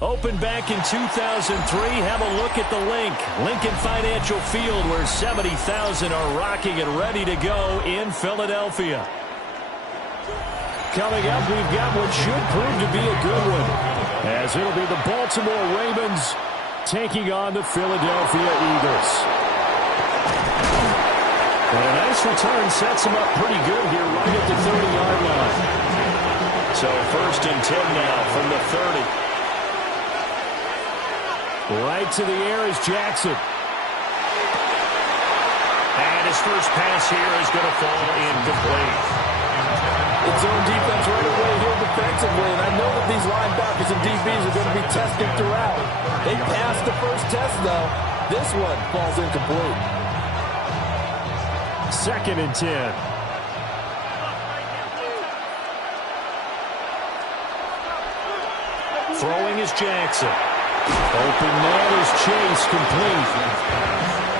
Opened back in 2003. Have a look at the link. Lincoln Financial Field, where 70,000 are rocking and ready to go in Philadelphia. Coming up, we've got what should prove to be a good one, as it'll be the Baltimore Ravens taking on the Philadelphia Eagles. And a nice return sets them up pretty good here right at the 30-yard line. So 1st and 10 now from the 30. Right to the air is Jackson. And his first pass here is going to fall incomplete. It's zone defense right away here defensively, and I know that these linebackers and DBs are going to be tested throughout. They passed the first test, though. This one falls incomplete. 2nd and 10. Throwing is Jackson. Open man is Chase, complete.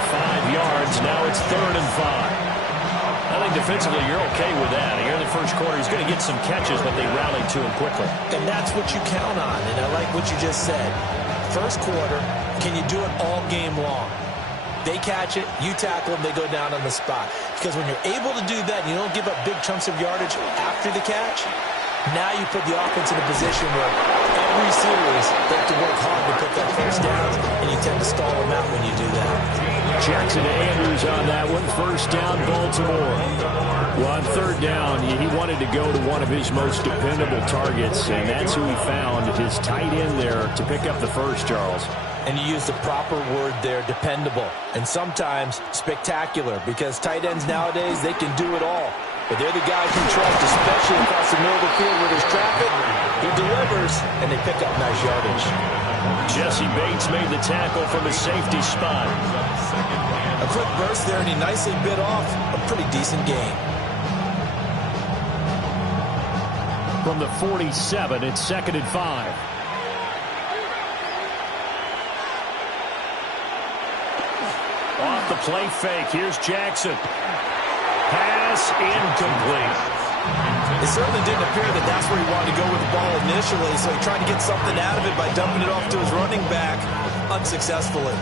5 yards, now it's 3rd and 5. I think defensively you're okay with that. Here in the first quarter, he's going to get some catches, but they rallied to him quickly. And that's what you count on, and I like what you just said. First quarter, can you do it all game long? They catch it, you tackle them, they go down on the spot. Because when you're able to do that, and you don't give up big chunks of yardage after the catch, now you put the offense in a position where every series they have to work hard to put that first down, and you tend to stall them out when you do that. Jackson to Andrews on that one. 1st down, Baltimore. Well, on 3rd down, he wanted to go to one of his most dependable targets, and that's who he found, his tight end there, to pick up the first, Charles. And you use the proper word there, dependable, and sometimes spectacular, because tight ends nowadays, they can do it all. But they're the guy you can trust, especially across the middle of the field where there's traffic. He delivers, and they pick up nice yardage. Jesse Bates made the tackle from a safety spot. A quick burst there, and he nicely bit off a pretty decent gain. From the 47, it's 2nd and 5. Off the play fake, here's Jackson. Pass incomplete. It certainly didn't appear that that's where he wanted to go with the ball initially, so he tried to get something out of it by dumping it off to his running back unsuccessfully.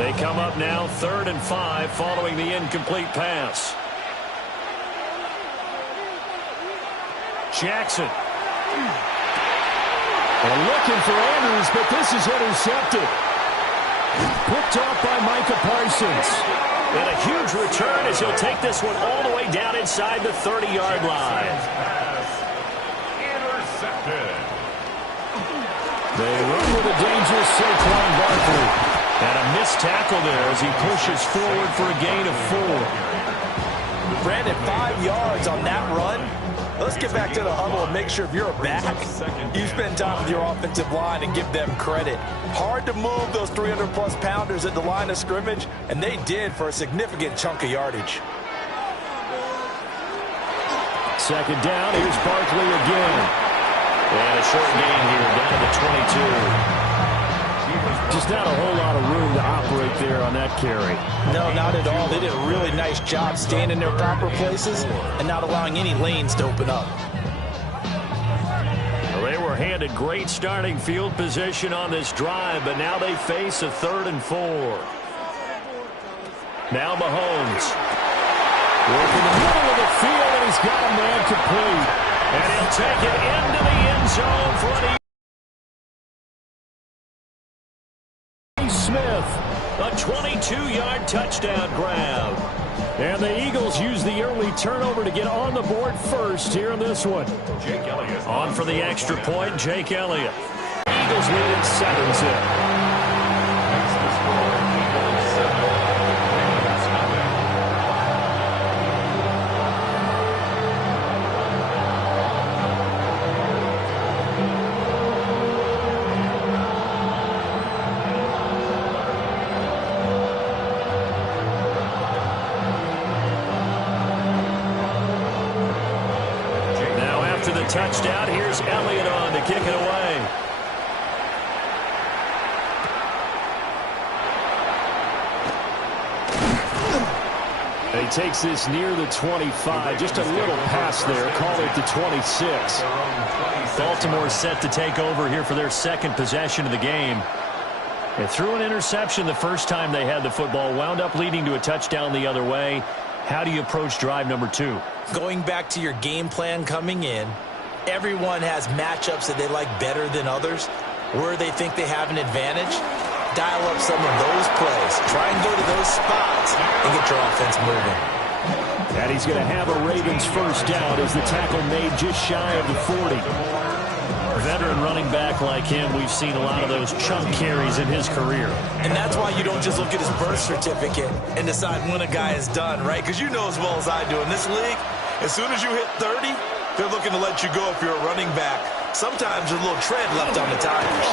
They come up now 3rd and 5 following the incomplete pass. Jackson. And looking for Andrews, but this is intercepted. Picked off by Micah Parsons. And a huge return as he'll take this one all the way down inside the 30-yard line. Intercepted. They run with a dangerous Saquon Barkley. And a missed tackle there as he pushes forward for a gain of 4. Brandon, 5 yards on that run. Let's get back to the huddle and make sure if you're a back, you spend time with your offensive line and give them credit. Hard to move those 300-plus pounders at the line of scrimmage, and they did for a significant chunk of yardage. 2nd down, here's Barkley again. And a short gain here, down to the 22. Just not a whole lot of room to operate there on that carry. No, not at all. They did a really nice job staying in their proper places and not allowing any lanes to open up. Well, they were handed great starting field position on this drive, but now they face a 3rd and 4. Now Mahomes. Work in the middle of the field, and he's got a man complete. And he'll take it into the end zone for an Smith, a 22-yard touchdown grab. And the Eagles use the early turnover to get on the board first here in this one. Jake Elliott. On for the extra point, Jake Elliott. Eagles lead it 7-0. After the touchdown, here's Elliott on to kick it away. And he takes this near the 25. Just a little pass there. Call it the 26. Baltimore set to take over here for their second possession of the game. They threw an interception the first time they had the football. Wound up leading to a touchdown the other way. How do you approach drive number 2? Going back to your game plan coming in, everyone has matchups that they like better than others, where they think they have an advantage. Dial up some of those plays. Try and go to those spots and get your offense moving. And he's going to have a Ravens first down as the tackle made just shy of the 40. A veteran running back like him, we've seen a lot of those chunk carries in his career. And that's why you don't just look at his birth certificate and decide when a guy is done, right? Because you know as well as I do, in this league, as soon as you hit 30, they're looking to let you go if you're a running back. Sometimes there's a little tread left on the tires.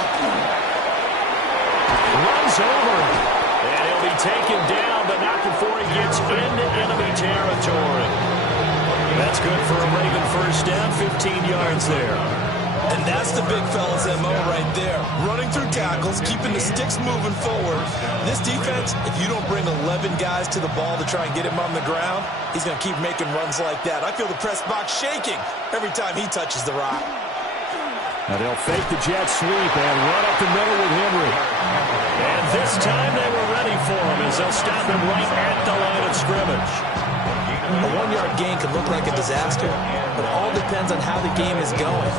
Runs over him. And he'll be taken down, but not before he gets into enemy territory. That's good for a Raven first down, 15 yards there. And that's the big fella's MO right there. Running through tackles, keeping the sticks moving forward. This defense, if you don't bring 11 guys to the ball to try and get him on the ground, he's going to keep making runs like that. I feel the press box shaking every time he touches the rock. Now they'll fake the jet sweep and run up the middle with Henry. And this time they were ready for him as they'll stop him right at the line of scrimmage. A 1-yard gain can look like a disaster, but it all depends on how the game is going.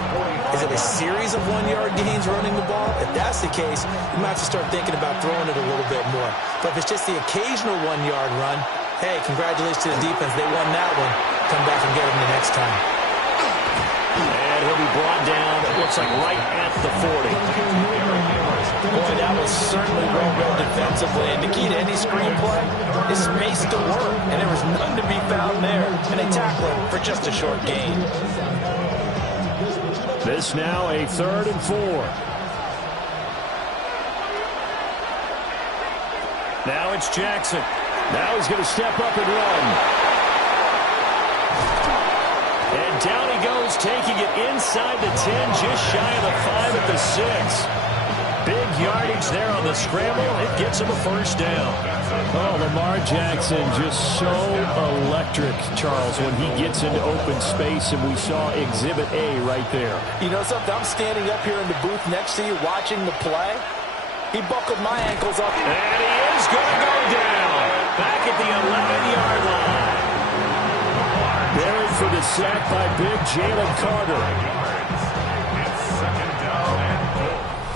Is it a series of 1-yard gains running the ball? If that's the case, you might have to start thinking about throwing it a little bit more. But if it's just the occasional 1-yard run, hey, congratulations to the defense. They won that one. Come back and get them the next time. And he'll be brought down, it looks like right at the 40. Boy, that was certainly well read defensively. And the key to any screenplay is space to work. And there was none to be found there. And they tackle him for just a short gain. This now a 3rd and 4. Now it's Jackson. Now he's going to step up and run. And down he goes, taking it inside the 10, just shy of the 5 at the 6. Big yardage there on the scramble. It gets him a first down. Oh, Lamar Jackson just so electric, Charles, when he gets into open space, and we saw Exhibit A right there. You know something? I'm standing up here in the booth next to you watching the play. He buckled my ankles up. And he is going to go down. Back at the 11-yard line. Buried for the sack by big Jalen Carter.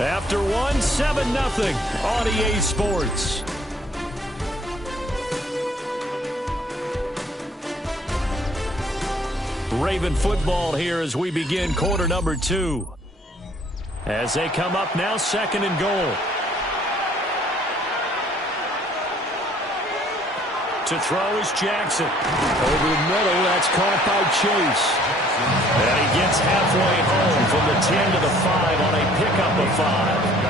After 7-0 on EA Sports. Raven football here as we begin quarter number 2. As they come up now, 2nd and goal. To throw is Jackson. Over the middle, that's caught by Chase. And he gets halfway home from the 10 to the 5 on a pickup of 5.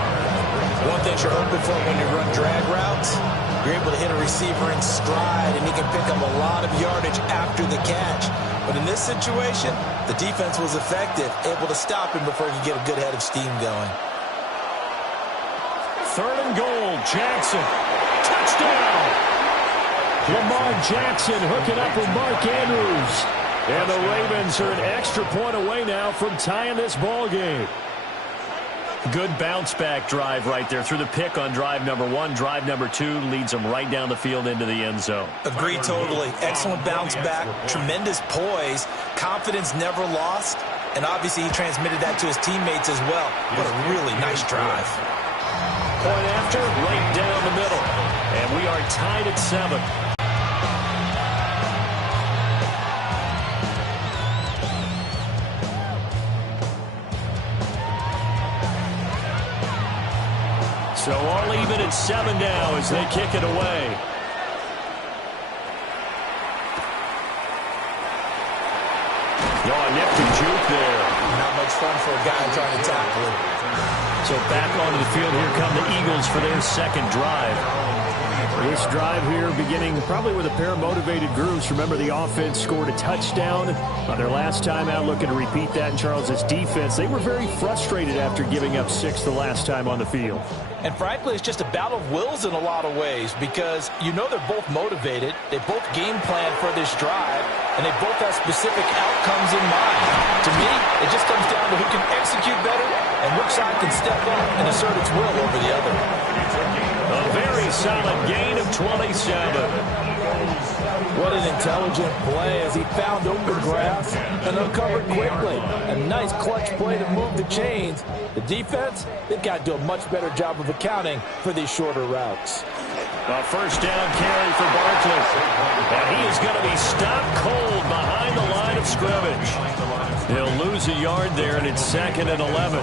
One thing you're hoping for when you run drag routes, you're able to hit a receiver in stride, and he can pick up a lot of yardage after the catch. But in this situation, the defense was effective, able to stop him before he could get a good head of steam going. 3rd and goal, Jackson. Touchdown! Lamar Jackson hooking up with Mark Andrews. And the Ravens are an extra point away now from tying this ball game. Good bounce-back drive right there through the pick on drive number 1. Drive number 2 leads them right down the field into the end zone. Agreed totally. Excellent bounce back, tremendous poise, confidence never lost, and obviously he transmitted that to his teammates as well. What a really nice drive. Point after, right down the middle. And we are tied at 7. 7 now as they kick it away. Oh, nifty juke there. Not much fun for a guy trying to tackle him. So back onto the field, here come the Eagles for their second drive. This drive here beginning probably with a pair of motivated groups. Remember, the offense scored a touchdown on their last time out, looking to repeat that in Charles' defense. They were very frustrated after giving up 6 the last time on the field. And frankly, it's just a battle of wills in a lot of ways because you know they're both motivated. They both game plan for this drive, and they both have specific outcomes in mind. To me, it just comes down to who can execute better and which side can step up and assert its will over the other. A very solid gain of 27. What an intelligent play as he found open grass and uncovered quickly. A nice clutch play to move the chains. The defense, they've got to do a much better job of accounting for these shorter routes. A first down carry for Barkley. And he is going to be stopped cold behind the line of scrimmage. He'll lose a yard there, and it's 2nd and 11.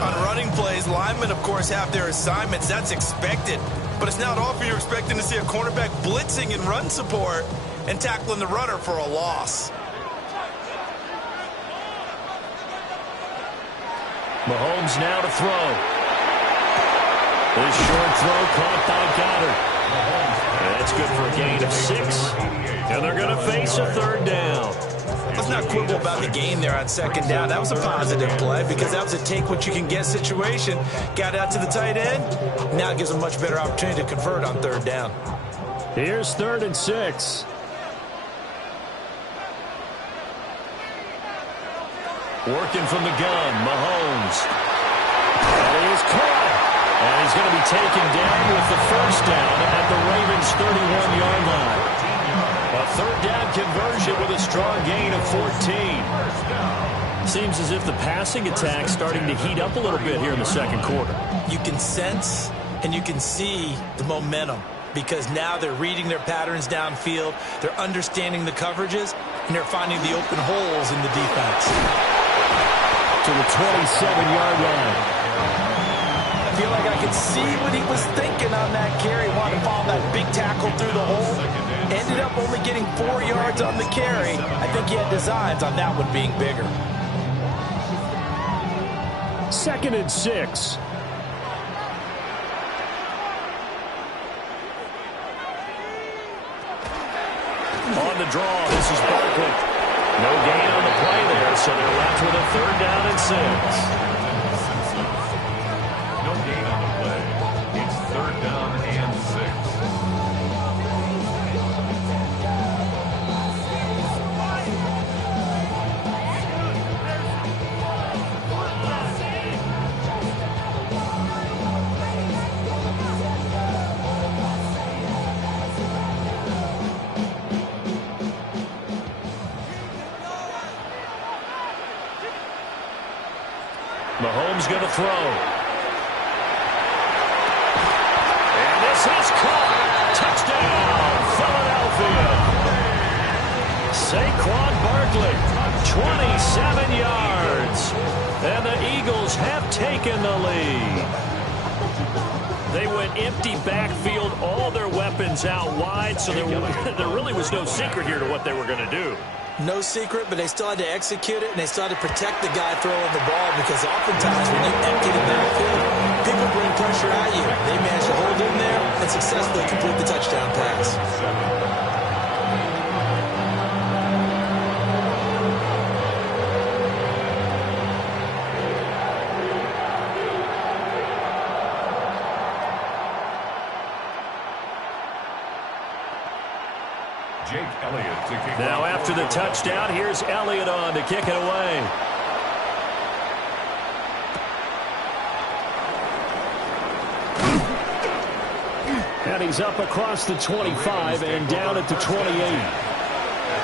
On running plays, linemen, of course, have their assignments. That's expected. But it's not often you're expecting to see a cornerback blitzing in run support and tackling the runner for a loss. Mahomes now to throw. This short throw caught by Goddard. That's good for a gain of 6. And they're going to face a 3rd down. Let's not quibble about the gain there on 2nd down. That was a positive play because that was a take-what-you-can-get situation. Got out to the tight end. Now it gives a much better opportunity to convert on 3rd down. Here's 3rd and 6. Working from the gun, Mahomes. And he is caught. And he's going to be taken down with the first down at the Ravens' 31-yard line. A 3rd down conversion with a strong gain of 14. Seems as if the passing attack's starting to heat up a little bit here in the 2nd quarter. You can sense and you can see the momentum because now they're reading their patterns downfield, they're understanding the coverages, and they're finding the open holes in the defense. To the 27-yard line. I feel like I could see what he was thinking on that carry. Wanted to follow that big tackle through the hole. Ended up only getting 4 yards on the carry. I think he had designs on that one being bigger. 2nd and 6. On the draw, this is Barkley. No gain on the play there, so they're left with a 3rd down and 6. No gain on the play. It's 3rd down and 6. Mahomes going to throw. And this is caught. Touchdown, Philadelphia. Saquon Barkley, 27 yards. And the Eagles have taken the lead. They went empty backfield, all their weapons out wide, so there really was no secret here to what they were going to do. No secret, but they still had to execute it, and they still had to protect the guy throwing the ball because oftentimes when you empty the backfield, people bring pressure at you. They managed to hold in there and successfully complete the touchdown pass. Now after the touchdown, here's Elliott on to kick it away. And he's up across the 25 and down at the 28.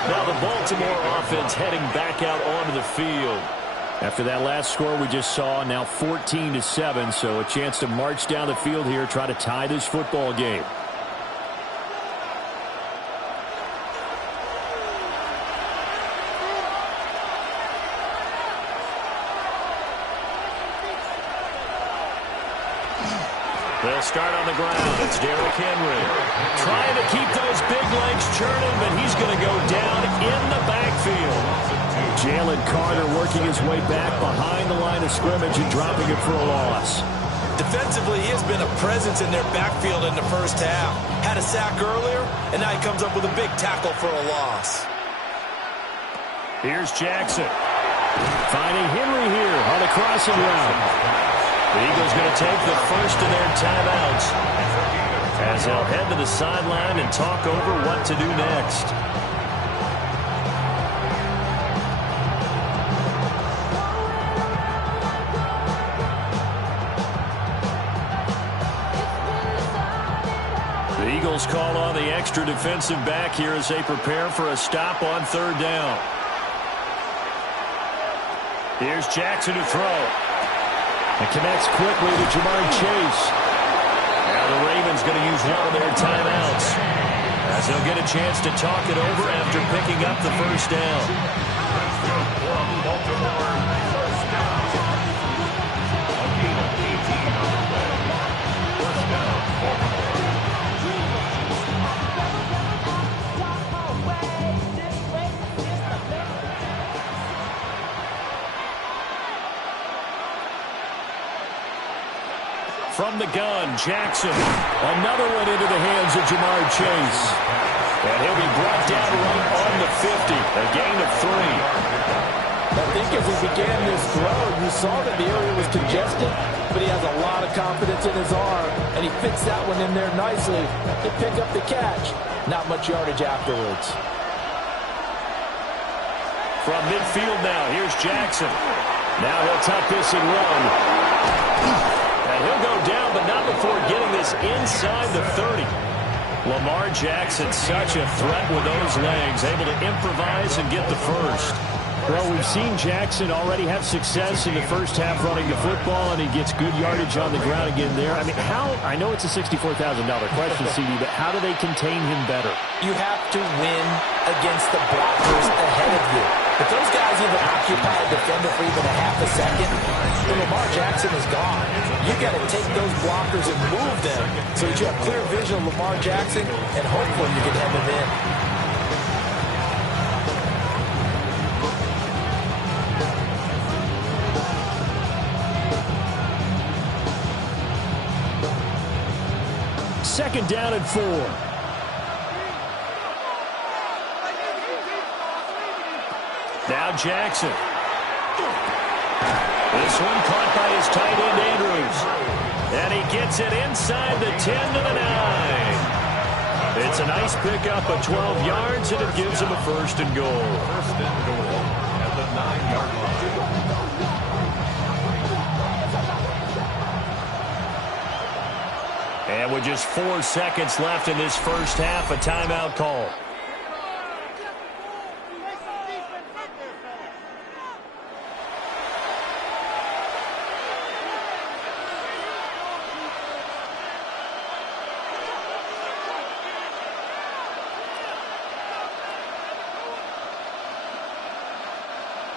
Now the Baltimore offense heading back out onto the field. After that last score we just saw, now 14-7, so a chance to march down the field here, try to tie this football game. They'll start on the ground. It's Derrick Henry. Trying to keep those big legs churning, but he's going to go down in the backfield. Jalen Carter working his way back behind the line of scrimmage and dropping it for a loss. Defensively, he has been a presence in their backfield in the first half. Had a sack earlier, and now he comes up with a big tackle for a loss. Here's Jackson. Finding Henry here on a crossing route. The Eagles going to take the first of their timeouts as they'll head to the sideline and talk over what to do next. The Eagles call on the extra defensive back here as they prepare for a stop on third down. Here's Jackson to throw. And connects quickly to Jamar Chase. Now the Ravens going to use one of their timeouts as they'll get a chance to talk it over after picking up the first down. From the gun, Jackson. Another one into the hands of Jamar Chase. And he'll be brought down right on the 50. A gain of 3. I think as he began this throw, you saw that the area was congested, but he has a lot of confidence in his arm, and he fits that one in there nicely to pick up the catch. Not much yardage afterwards. From midfield now, here's Jackson. Now he'll tuck this and run. And he'll go down, but not before getting this inside the 30. Lamar Jackson, such a threat with those legs, able to improvise and get the first. Well, we've seen Jackson already have success in the first half running the football, and he gets good yardage on the ground again there. I mean, I know it's a $64,000 question, CD, but how do they contain him better? You have to win against the blockers ahead of you. If those guys even occupy a defender for even a half a second, then Lamar Jackson is gone. You've got to take those blockers and move them so that you have clear vision of Lamar Jackson, and hopefully you can hem him in. Second down and 4. Now Jackson. This one caught by his tight end, Andrews. And he gets it inside the 10 to the 9. It's a nice pickup of 12 yards, and it gives him a first and goal. First and goal at the 9-yard line. And with just 4 seconds left in this first half, a timeout call.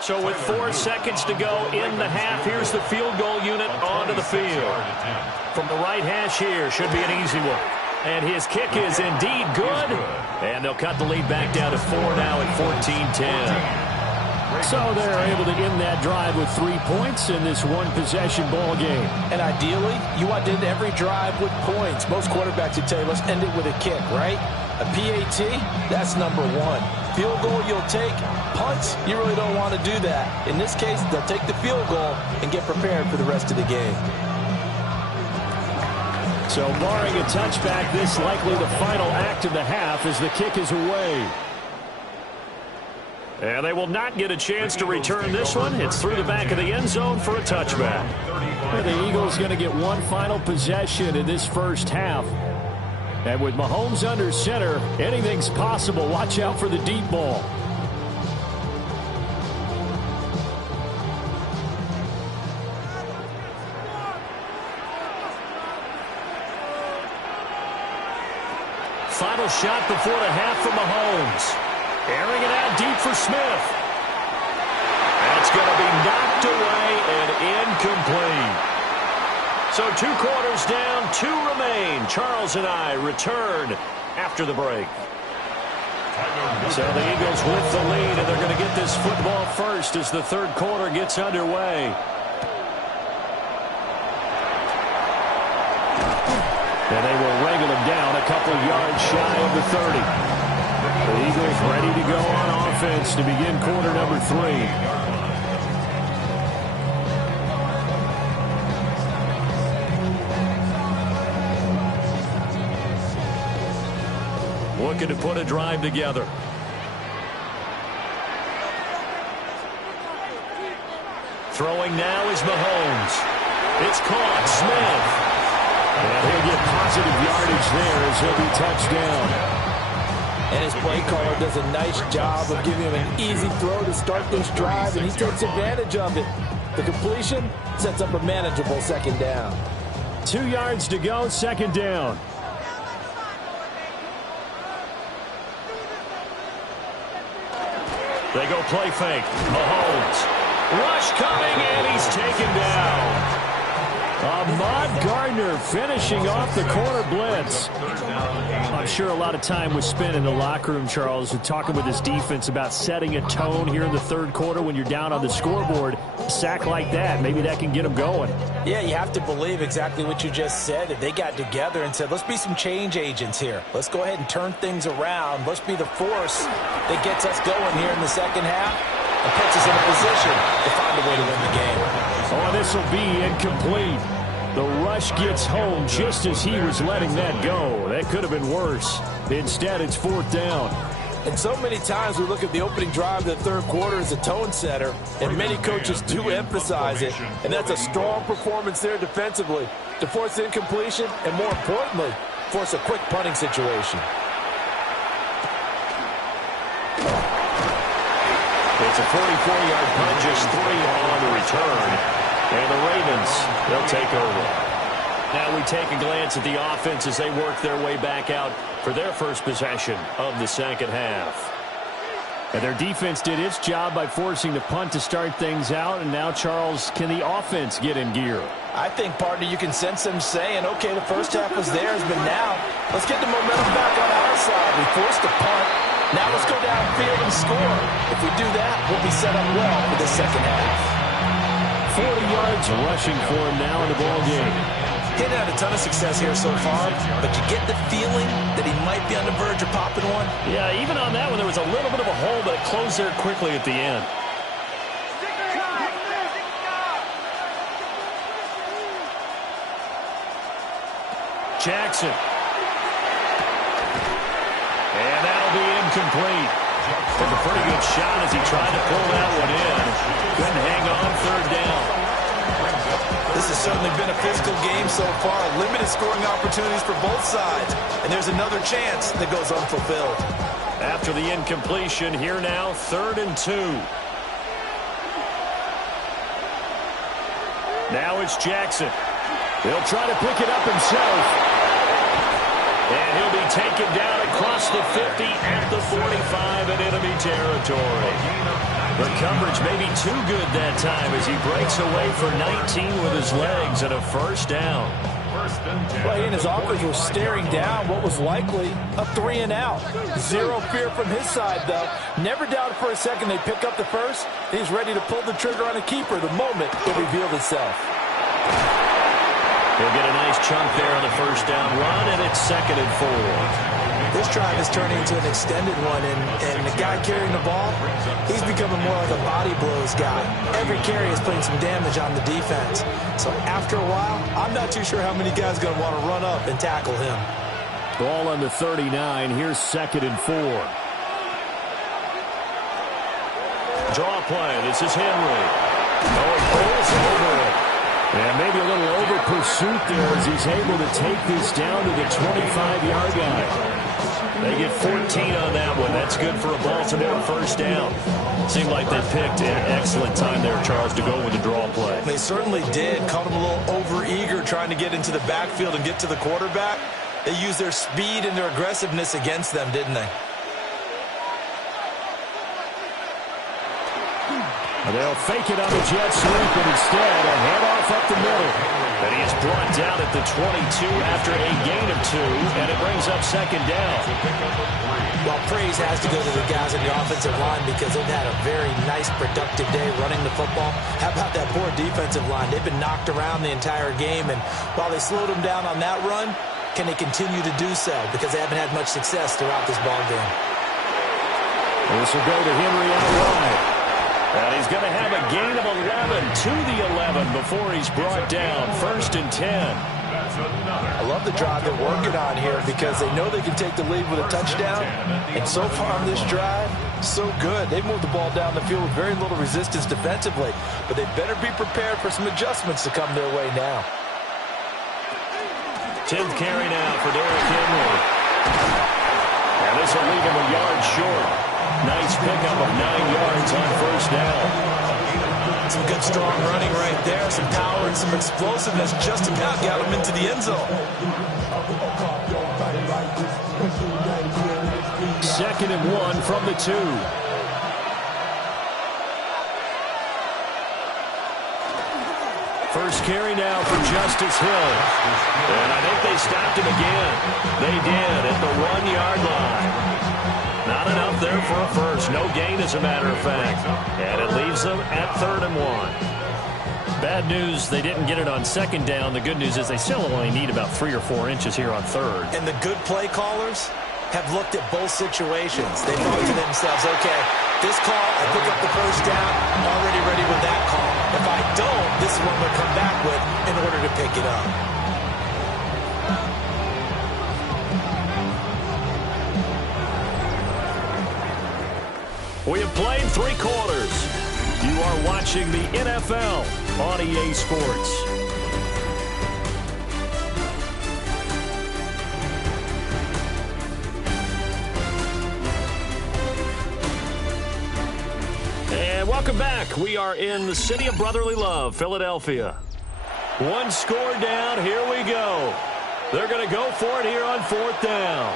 So with 4 seconds to go in the half, here's the field goal unit onto the field. From the right hash here, should be an easy one. And his kick is indeed good. And they'll cut the lead back down to 4 now at 14-10. So they're able to end that drive with 3 points in this one-possession ball game. And ideally, you want to end every drive with points. Most quarterbacks would tell you, let's end it with a kick, right? A PAT, that's number 1. Field goal you'll take. Punts, you really don't want to do that. In this case, they'll take the field goal and get prepared for the rest of the game. So barring a touchback, this likely the final act of the half as the kick is away. And they will not get a chance to return this one. It's through the back of the end zone for a touchback. The Eagles going to get one final possession in this first half. And with Mahomes under center, anything's possible. Watch out for the deep ball. Final shot before the half for Mahomes. Airing it out deep for Smith. That's going to be knocked away and incomplete. So 2 quarters down, 2 remain. Charles and I return after the break. So the Eagles with the lead, and they're going to get this football first as the third quarter gets underway. And they will wrangle him down a couple yards shy of the 30. The Eagles ready to go on offense to begin quarter number 3. Looking to put a drive together. Throwing now is Mahomes. It's caught. Smith. And he'll get positive yardage there as he'll be touched down. And his play caller does a nice job of giving him an easy throw to start this drive, and he takes advantage of it. The completion sets up a manageable second down. 2 yards to go, second down. They go play fake. Mahomes. Rush coming, and he's taken down. Ahmad Gardner finishing off the corner blitz. I'm sure a lot of time was spent in the locker room, Charles, and talking with his defense about setting a tone here in the third quarter when you're down on the scoreboard. A sack like that, maybe that can get them going. Yeah, you have to believe exactly what you just said. If they got together and said, let's be some change agents here. Let's go ahead and turn things around. Let's be the force that gets us going here in the second half and puts us in a position to find a way to win the game. Oh, this will be incomplete. The rush gets home just as he was letting that go. That could have been worse. Instead, it's fourth down. And so many times we look at the opening drive of the third quarter as a tone setter, and many coaches do emphasize it. And that's a strong performance there defensively to force incompletion and, more importantly, force a quick punting situation. It's a 44-yard punt, just 3 on the return. And the Ravens, they'll take over. Now we take a glance at the offense as they work their way back out for their first possession of the second half. And their defense did its job by forcing the punt to start things out. And now, Charles, can the offense get in gear? I think, partner, you can sense them saying, okay, the first half was theirs, but now let's get the momentum back on our side. We forced a punt. Now let's go downfield and score. If we do that, we'll be set up well for the second half. 40 yards rushing for him now in the ball game. He's had a ton of success here so far, but you get the feeling that he might be on the verge of popping one. Yeah, even on that one, there was a little bit of a hole, but it closed there quickly at the end. Jackson. And that'll be incomplete. Took a pretty good shot as he tried to pull that one in. Couldn't hang on, third down. This has certainly been a physical game so far. Limited scoring opportunities for both sides. And there's another chance that goes unfulfilled. After the incompletion, here now, 3rd and 2. Now it's Jackson. He'll try to pick it up himself. And he'll be taken down across the 50 at the 45 in enemy territory. The coverage may be too good that time as he breaks away for 19 with his legs and a first down. Well, he and his offense were staring down what was likely a 3 and out. Zero fear from his side, though. Never doubted for a second they pick up the first. He's ready to pull the trigger on a keeper the moment it revealed itself. He'll get a nice chunk there on the first down run, and it's 2nd and 4. This drive is turning into an extended one, and the guy carrying the ball, he's becoming more like a body blows guy. Every carry is putting some damage on the defense. So after a while, I'm not too sure how many guys are going to want to run up and tackle him. Ball on the 39. Here's 2nd and 4. Draw play. This is Henry. Oh, he pulls over it. And maybe a little over pursuit there as he's able to take this down to the 25-yard line. They get 14 on that one. That's good for a Baltimore first down. Seemed like they picked an excellent time there, Charles, to go with the draw play. They certainly did. Caught them a little over-eager trying to get into the backfield and get to the quarterback. They used their speed and their aggressiveness against them, didn't they? They'll fake it on the jet sweep, and instead a handoff up the middle. And he is brought down at the 22 after a gain of 2, and it brings up second down. Well, praise has to go to the guys in the offensive line because they've had a very nice, productive day running the football. How about that poor defensive line? They've been knocked around the entire game, and while they slowed them down on that run, can they continue to do so? Because they haven't had much success throughout this ball game. This will go to Henry out wide. And he's going to have a gain of 11 to the 11 before he's brought down. 1st and 10. I love the drive they're working on here because they know they can take the lead with a touchdown. And so far on this drive, so good. They moved the ball down the field with very little resistance defensively. But they better be prepared for some adjustments to come their way now. 10th carry now for Derrick Henry. And this will leave him a yard short. Nice pickup of 9 yards on 1st down. Some good, strong running right there. Some power and some explosiveness. Just about got him into the end zone. 2nd and 1 from the 2. First carry now for Justice Hill. And I think they stopped him again. They did at the 1-yard line. Not enough there for a first. No gain, as a matter of fact. And it leaves them at 3rd and 1. Bad news, they didn't get it on 2nd down. The good news is they still only need about 3 or 4 inches here on 3rd. And the good play callers have looked at both situations. They thought to themselves, okay, this call, I pick up the 1st down, already ready with that call. If I don't, this is what I'm going to come back with in order to pick it up. We have played 3 quarters. You are watching the NFL on EA Sports. And welcome back. We are in the city of brotherly love, Philadelphia. 1 score down. Here we go. They're going to go for it here on 4th down.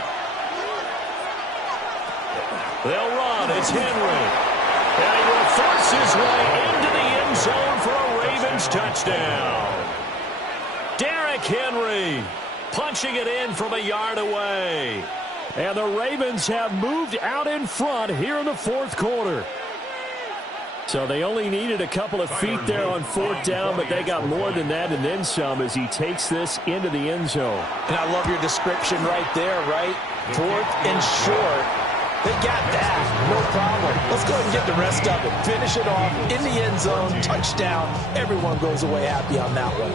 They'll run. It's Henry. And he will force his way into the end zone for a Ravens touchdown. Derrick Henry punching it in from a yard away. And the Ravens have moved out in front here in the 4th quarter. So they only needed a couple of feet there on 4th down, but they got more than that and then some as he takes this into the end zone. And I love your description right there, right? 4th and short. They got that. No problem. Let's go ahead and get the rest of it. Finish it off in the end zone. Touchdown. Everyone goes away happy on that one.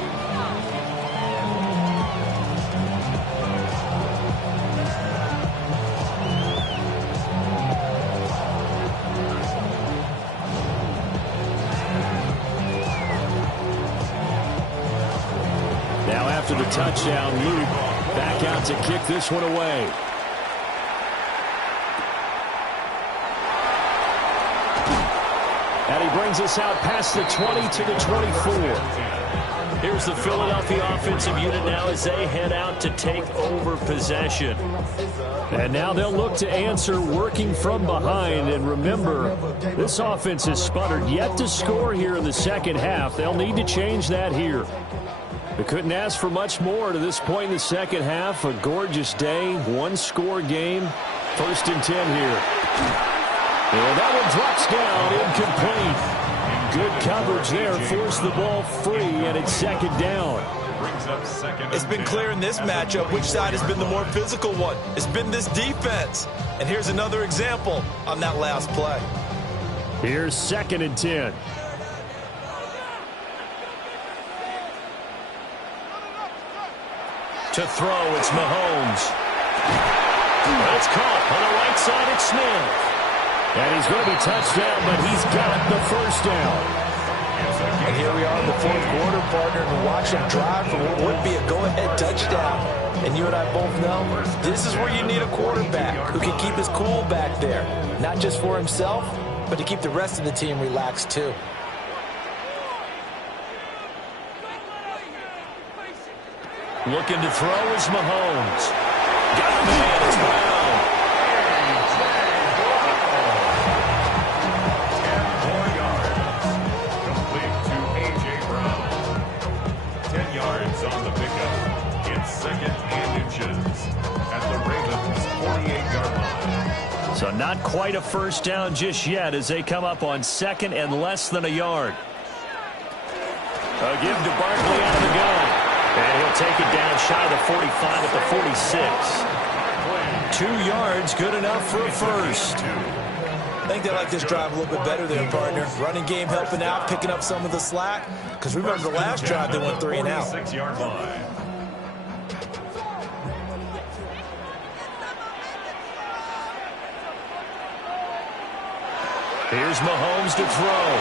Now after the touchdown, Luke back out to kick this one away. And he brings us out past the 20 to the 24. Here's the Philadelphia offensive unit now as they head out to take over possession. And now they'll look to answer working from behind. And remember, this offense has sputtered yet to score here in the second half. They'll need to change that here. They couldn't ask for much more to this point in the second half. A gorgeous day, 1-score game. 1st and 10 here. And that one drops down, incomplete. Good coverage there, forced the ball free, and it's 2nd down. It's been clear in this matchup which side has been the more physical one. It's been this defense. And here's another example on that last play. Here's 2nd and 10. To throw, it's Mahomes. It's caught on the right side, it's Smith. And he's going to be touched down, but he's got the 1st down. And here we are in the 4th quarter, partner, and watch him drive for what would be a go-ahead touchdown. And you and I both know this is where you need a quarterback who can keep his cool back there. Not just for himself, but to keep the rest of the team relaxed too. Looking to throw is Mahomes. Got a man, it's Brown. 10 more yards. Complete to A.J. Brown. 10 yards So not quite a first down just yet as they come up on second and less than a yard. A give to Barkley out of the gun. And he'll take it down shy of the 45 at the 46. 2 yards, good enough for a first. I think they like this drive a little bit better there, partner. Running game helping out, picking up some of the slack. Because remember the last drive, they went 3 and out. 46-yard line. Here's Mahomes to throw.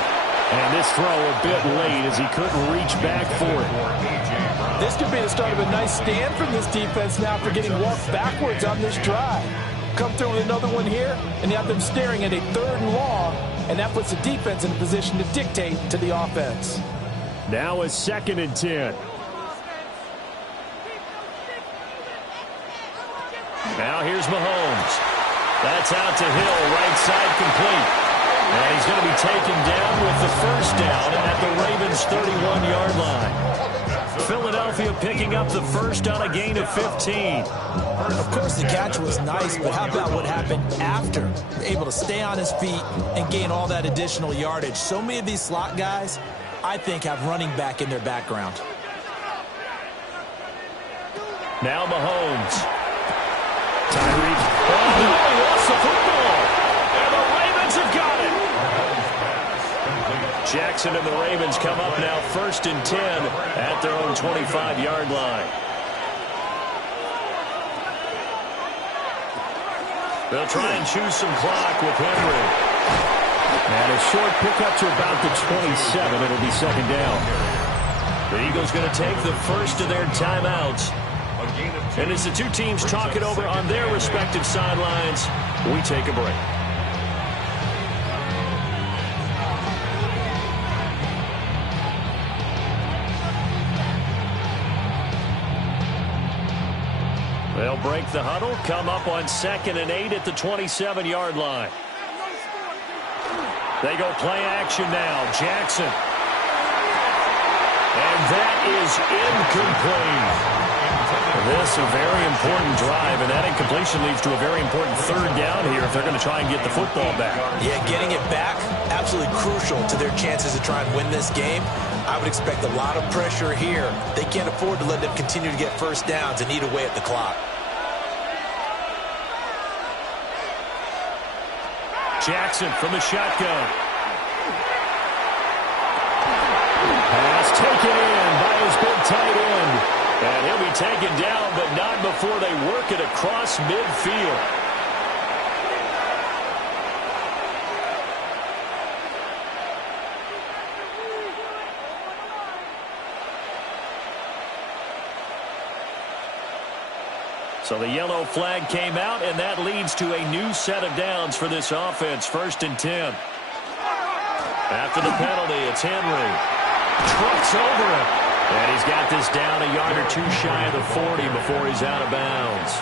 And this throw a bit late as he couldn't reach back for it. This could be the start of a nice stand from this defense now for getting walked backwards on this drive. Come through with another one here, and you have them staring at a 3rd and long, and that puts the defense in a position to dictate to the offense. Now a 2nd and 10. Now here's Mahomes. That's out to Hill, right side complete. And he's going to be taken down with the first down at the Ravens' 31-yard line. Philadelphia picking up the first on a gain of 15. Of course, the catch was nice, but how about what happened after? Able to stay on his feet and gain all that additional yardage. So many of these slot guys, I think, have running back in their background. Now Mahomes. Tyreek. Oh, he lost the football. And the Ravens have got it. Jackson and the Ravens come up now 1st and 10 at their own 25-yard line. They'll try and choose some clock with Henry. And a short pickup to about the 27. It'll be 2nd down. The Eagles going to take the first of their timeouts. And as the two teams talk it over on their respective sidelines, we take a break. They'll break the huddle, come up on 2nd and 8 at the 27-yard line. They go play action now. Jackson. And that is incomplete. This a very important drive, and that incompletion leads to a very important 3rd down here if they're going to try and get the football back. Yeah, getting it back, absolutely crucial to their chances to try and win this game. I would expect a lot of pressure here. They can't afford to let them continue to get first downs and eat away at the clock. Jackson from the shotgun. Pass taken in by his big tight end. And he'll be taken down, but not before they work it across midfield. So the yellow flag came out, and that leads to a new set of downs for this offense. 1st and 10. After the penalty, it's Henry. Trucks over him. And he's got this down a yard or 2 shy of the 40 before he's out of bounds.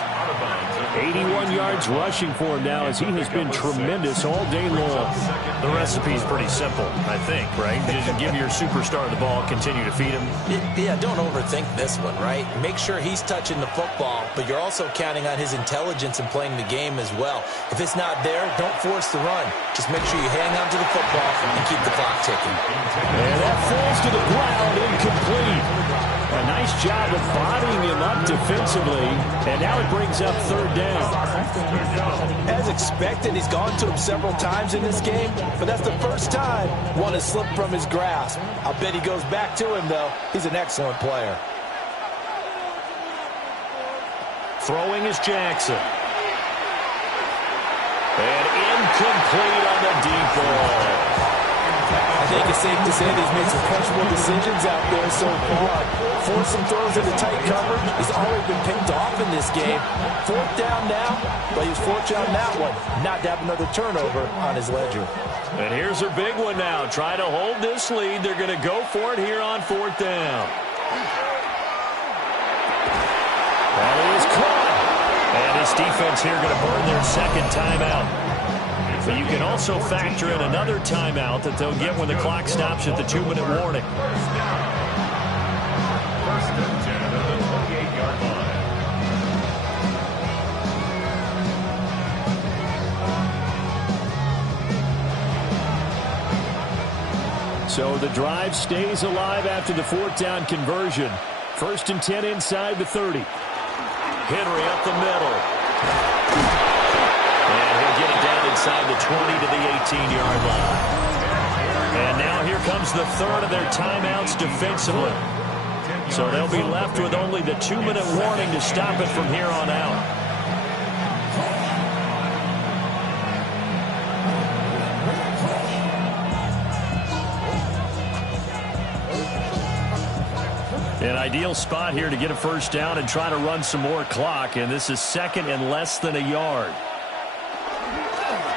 81 yards rushing for him now as he has been tremendous all day long. The recipe's pretty simple, I think, right? Just give your superstar the ball, continue to feed him. Yeah, don't overthink this one, right? Make sure he's touching the football, but you're also counting on his intelligence in playing the game as well. If it's not there, don't force the run. Just make sure you hang on to the football and keep the clock ticking. And that falls to the ground, incomplete. A nice job of bodying him up defensively, and now it brings up 3rd down. As expected, he's gone to him several times in this game, but that's the first time one has slipped from his grasp. I'll bet he goes back to him, though. He's an excellent player. Throwing is Jackson. And incomplete on the deep ball. I think it's safe to say that he's made some questionable decisions out there so far. Forced some throws into tight coverage. He's already been picked off in this game. 4th down now, but he was fortunate on that one not to have another turnover on his ledger. And here's a big one now. Trying to hold this lead. They're going to go for it here on 4th down. That is caught. And his defense here going to burn their 2nd timeout. But you can also factor in another timeout that they'll get when the clock stops at the 2-minute warning. 1st and 10 at the 28-yard line. So the drive stays alive after the fourth down conversion. 1st and 10 inside the 30. Henry up the middle. And he'll get it down inside the 20 to the 18-yard line. And now here comes the third of their timeouts defensively. So they'll be left with only the 2-minute warning to stop it from here on out. An ideal spot here to get a first down and try to run some more clock, and this is 2nd and less than a yard.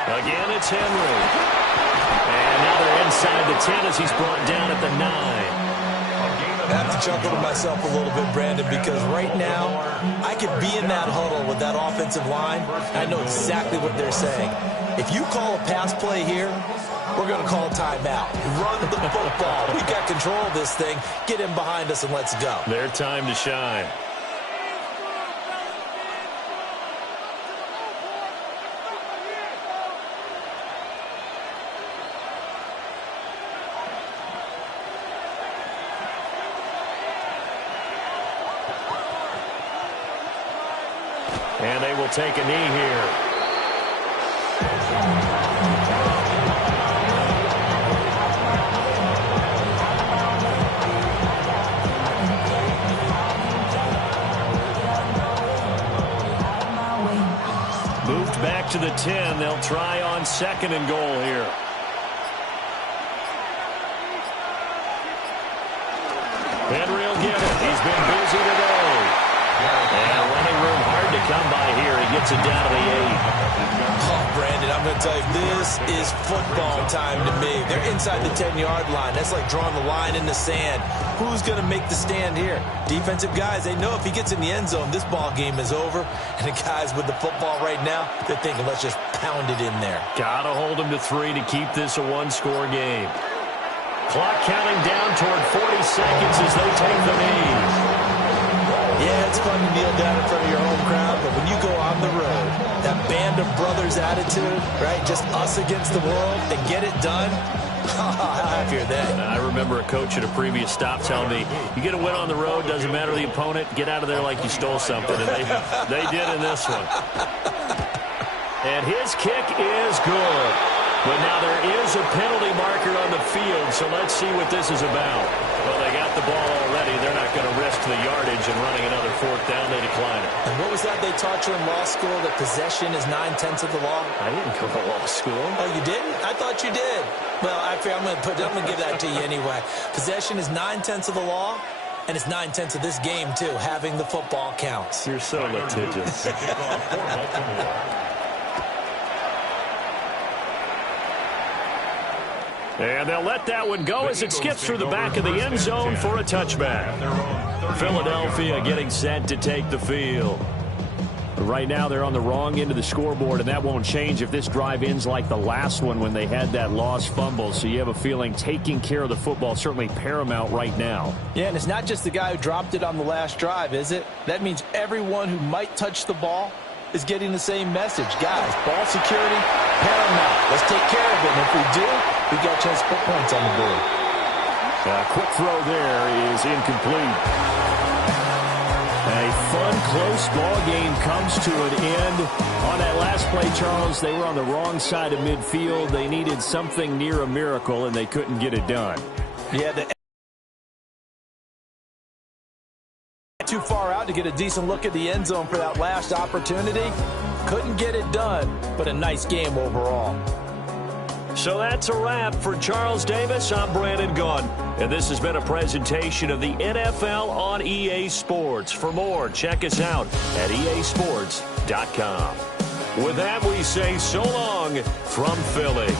Again, it's Henry. And now they're inside the 10 as he's brought down at the 9. I have to chuckle to myself a little bit, Brandon, because right now I could be in that huddle with that offensive line. I know exactly what they're saying. If you call a pass play here, we're going to call timeout. Run the football. We got control of this thing. Get him behind us and let's go. Their time to shine. And they will take a knee here. Moved back to the 10. They'll try on 2nd and goal here. Henry will get it. He's been busy today. And running room hard to come by here. He gets it down to the 8. Oh, Brandon, I'm going to tell you, this is football time to me. They're inside the 10-yard line. That's like drawing the line in the sand. Who's going to make the stand here? Defensive guys, they know if he gets in the end zone, this ball game is over. And the guys with the football right now, they're thinking, let's just pound it in there. Got to hold him to 3 to keep this a one-score game. Clock counting down toward 40 seconds as they take the knee. Yeah, it's fun to kneel down in front of your home crowd, but when you go on the road, that band of brothers attitude, right, just us against the world, and get it done, how happy are they? I remember a coach at a previous stop telling me, you get a win on the road, doesn't matter the opponent, get out of there like you stole something, and they did in this one. And his kick is good. But now there is a penalty marker on the field, so let's see what this is about. Well, they got the ball already. They're not going to risk the yardage and running another 4th down. They decline it. And what was that they taught you in law school, that possession is 9/10 of the law? I didn't go to law school. Oh, you didn't? I thought you did. Well, I'm going to give that to you anyway. Possession is 9/10 of the law, and it's 9/10 of this game, too. Having the football counts. You're so litigious. And they'll let that one go as it skips through the back of the end zone for a touchback. Philadelphia getting set to take the field. Right now they're on the wrong end of the scoreboard, and that won't change if this drive ends like the last one when they had that lost fumble. So you have a feeling taking care of the football is certainly paramount right now. Yeah, and it's not just the guy who dropped it on the last drive, is it? That means everyone who might touch the ball is getting the same message. Guys, ball security, paramount. Let's take care of it. And if we do, we got a chance to put points on the board. A quick throw there is incomplete. A fun, close ball game comes to an end. On that last play, Charles, they were on the wrong side of midfield. They needed something near a miracle, and they couldn't get it done. Yeah, too far out to get a decent look at the end zone for that last opportunity. Couldn't get it done, but a nice game overall. So that's a wrap for Charles Davis. I'm Brandon Gaudin, and this has been a presentation of the NFL on EA Sports. For more, check us out at easports.com. With that, we say so long from Philly.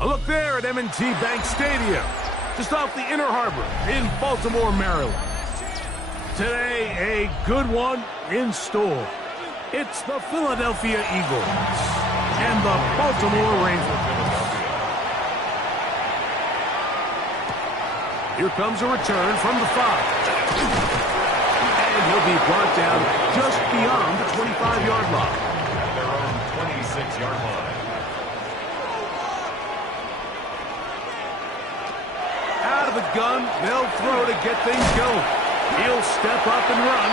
A look there at M&T Bank Stadium, just off the Inner Harbor in Baltimore, Maryland. Today, a good one in store. It's the Philadelphia Eagles and the Baltimore Ravens. Here comes a return from the 5. And he'll be brought down just beyond the 25-yard line. At their own 26-yard line. Out of the gun, they'll throw to get things going. He'll step up and run.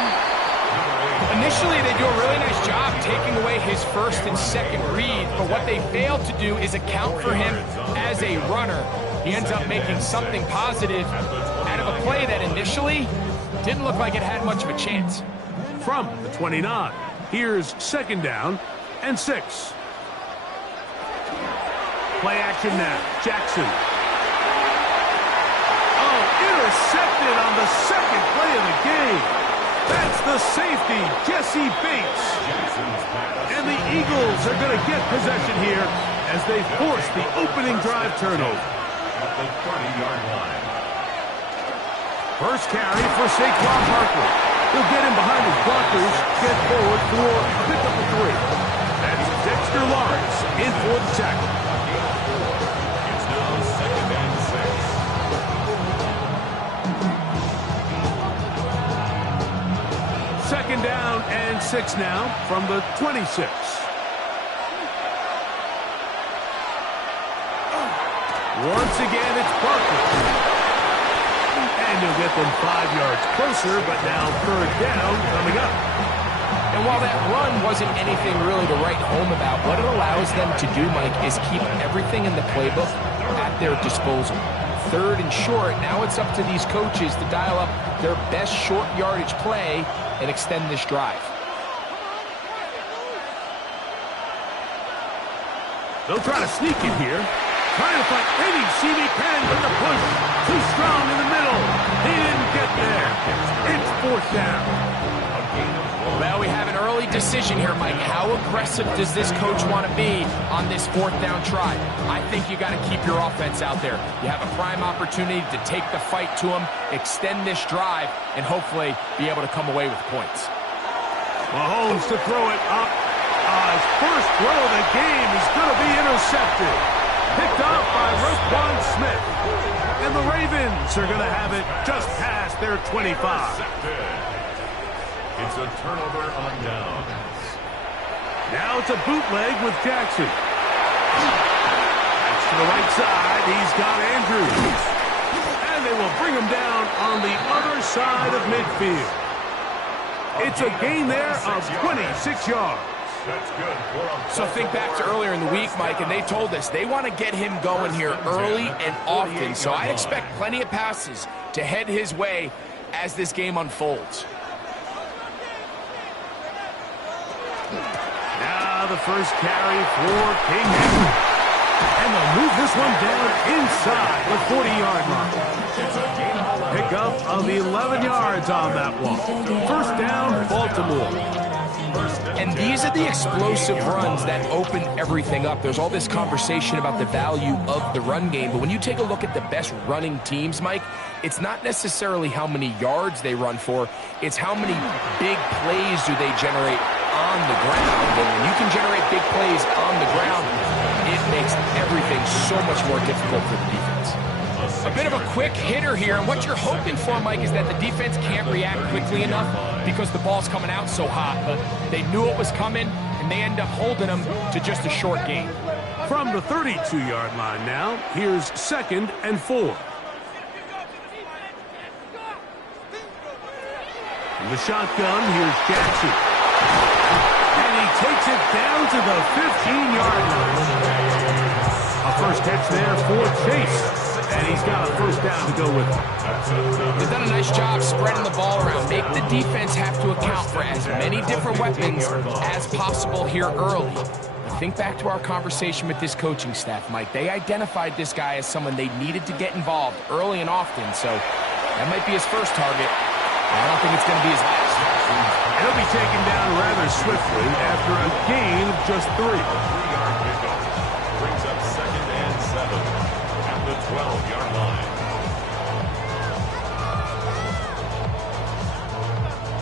Initially, they do a really nice job taking away his first and second read, but what they failed to do is account for him as a runner. He ends up making something positive out of a play that initially didn't look like it had much of a chance. From the 29, here's 2nd down and 6. Play action now. Jackson. Intercepted on the second play of the game. That's the safety, Jesse Bates. And the Eagles are going to get possession here as they force the opening drive turnover. At the 30-yard line. First carry for Saquon Barkley. He'll get him behind his blockers, get forward for a pickup of 3. That's Dexter Lawrence in for the tackle. It's now 2nd and 6. 2nd down and 6 now from the 26. Once again, it's Barkley. And he'll get them 5 yards closer, but now 3rd down coming up. And while that run wasn't anything really to write home about, what it allows them to do, Mike, is keep everything in the playbook at their disposal. 3rd and short, now it's up to these coaches to dial up their best short yardage play and extend this drive. They'll try to sneak it here. Trying to find any seam he can, but the push too strong in the middle. He didn't get there. It's 4th down. Well, we have an early decision here, Mike. How aggressive does this coach want to be on this 4th down try? I think you got to keep your offense out there. You have a prime opportunity to take the fight to him, extend this drive, and hopefully be able to come away with points. Mahomes to throw it up. His first throw of the game is going to be intercepted. Picked off by Roquan Smith. And the Ravens are going to have it just past their 25. It's a turnover on downs. Now it's a bootleg with Jackson. That's to the right side. He's got Andrews. And they will bring him down on the other side of midfield. It's a gain there of 26 yards. That's good for a So think back to earlier in the week, Mike, and they told us they want to get him going here early and often. So I expect plenty of passes to head his way as this game unfolds. Now the first carry for King Henry. And they'll move this one down inside the 40-yard line. Pick up of 11 yards on that one. First down, Baltimore. And these are the explosive runs that open everything up. There's all this conversation about the value of the run game, but when you take a look at the best running teams, Mike, it's not necessarily how many yards they run for, it's how many big plays do they generate on the ground. And when you can generate big plays on the ground, it makes everything so much more difficult for the defense. A bit of a quick hitter here, and what you're hoping for, Mike, is that the defense can't react quickly enough because the ball's coming out so hot, but they knew it was coming, and they end up holding them to just a short gain. From the 32-yard line now, here's 2nd and 4. In the shotgun, here's Jackson. And he takes it down to the 15-yard line. A first catch there for Chase. And he's got a first down to go with it. They've done a nice job spreading the ball around. Make the defense have to account for as many different weapons as possible here early. But think back to our conversation with this coaching staff, Mike. They identified this guy as someone they needed to get involved early and often. So that might be his first target. I don't think it's going to be his last. He'll be taken down rather swiftly after a gain of just 3. 3-yard pickup. Brings up 2nd and 7 at the 12-yard line.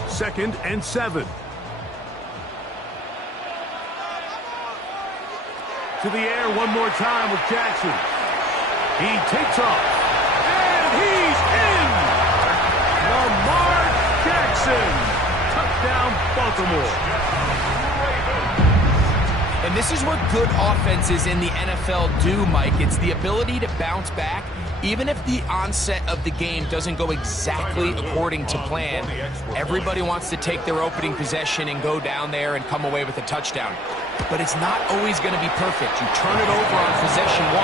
2nd and 7. To the air one more time with Jackson. He takes off. And he's in! Lamar Jackson. Touchdown, Baltimore. And this is what good offenses in the NFL do, Mike. It's the ability to bounce back, even if the onset of the game doesn't go exactly according to plan. Everybody wants to take their opening possession and go down there and come away with a touchdown. But it's not always going to be perfect. You turn it over on possession 1.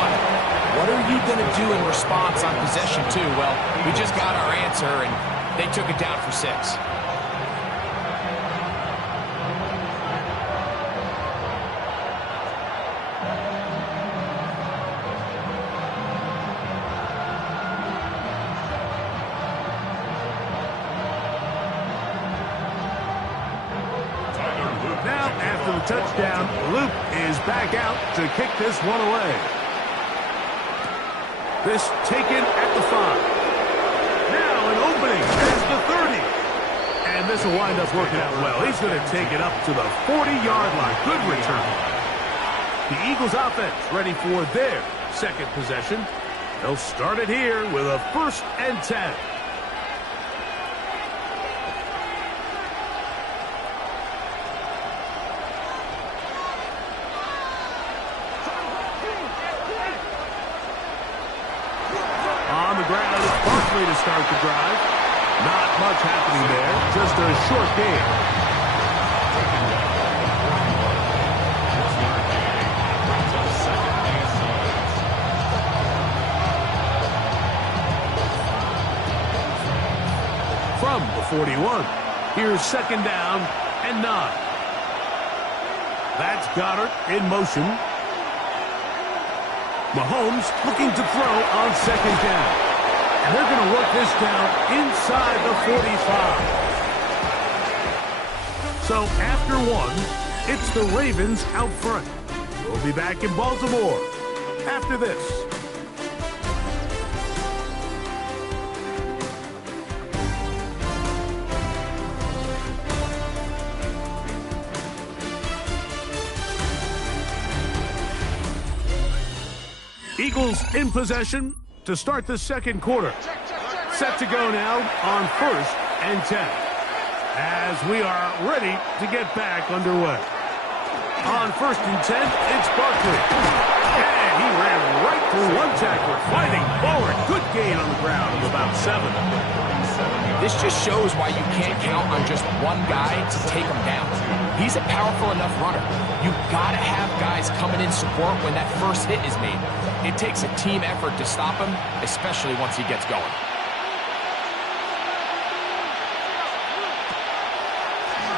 What are you going to do in response on possession 2? Well, we just got our answer, and they took it down for 6. Touchdown. Luke is back out to kick this one away. This taken at the 5. Now an opening as the 30. And this will wind up working out well. He's going to take it up to the 40-yard line. Good return. The Eagles offense ready for their second possession. They'll start it here with a 1st and 10. To start the drive. Not much happening there. Just a short game. From the 41, here's 2nd down and 9. That's Goddard in motion. Mahomes looking to throw on 2nd down. And they're going to work this down inside the 45. So after 1, it's the Ravens out front. We'll be back in Baltimore after this. Eagles in possession to start the second quarter. Set to go now on 1st and 10. As we are ready to get back underway. On 1st and 10, it's Barkley. And he ran right through one tackler, fighting forward. Good gain on the ground of about 7. This just shows why you can't count on just one guy to take him down. He's a powerful enough runner. You've got to have guys coming in support when that first hit is made. It takes a team effort to stop him, especially once he gets going.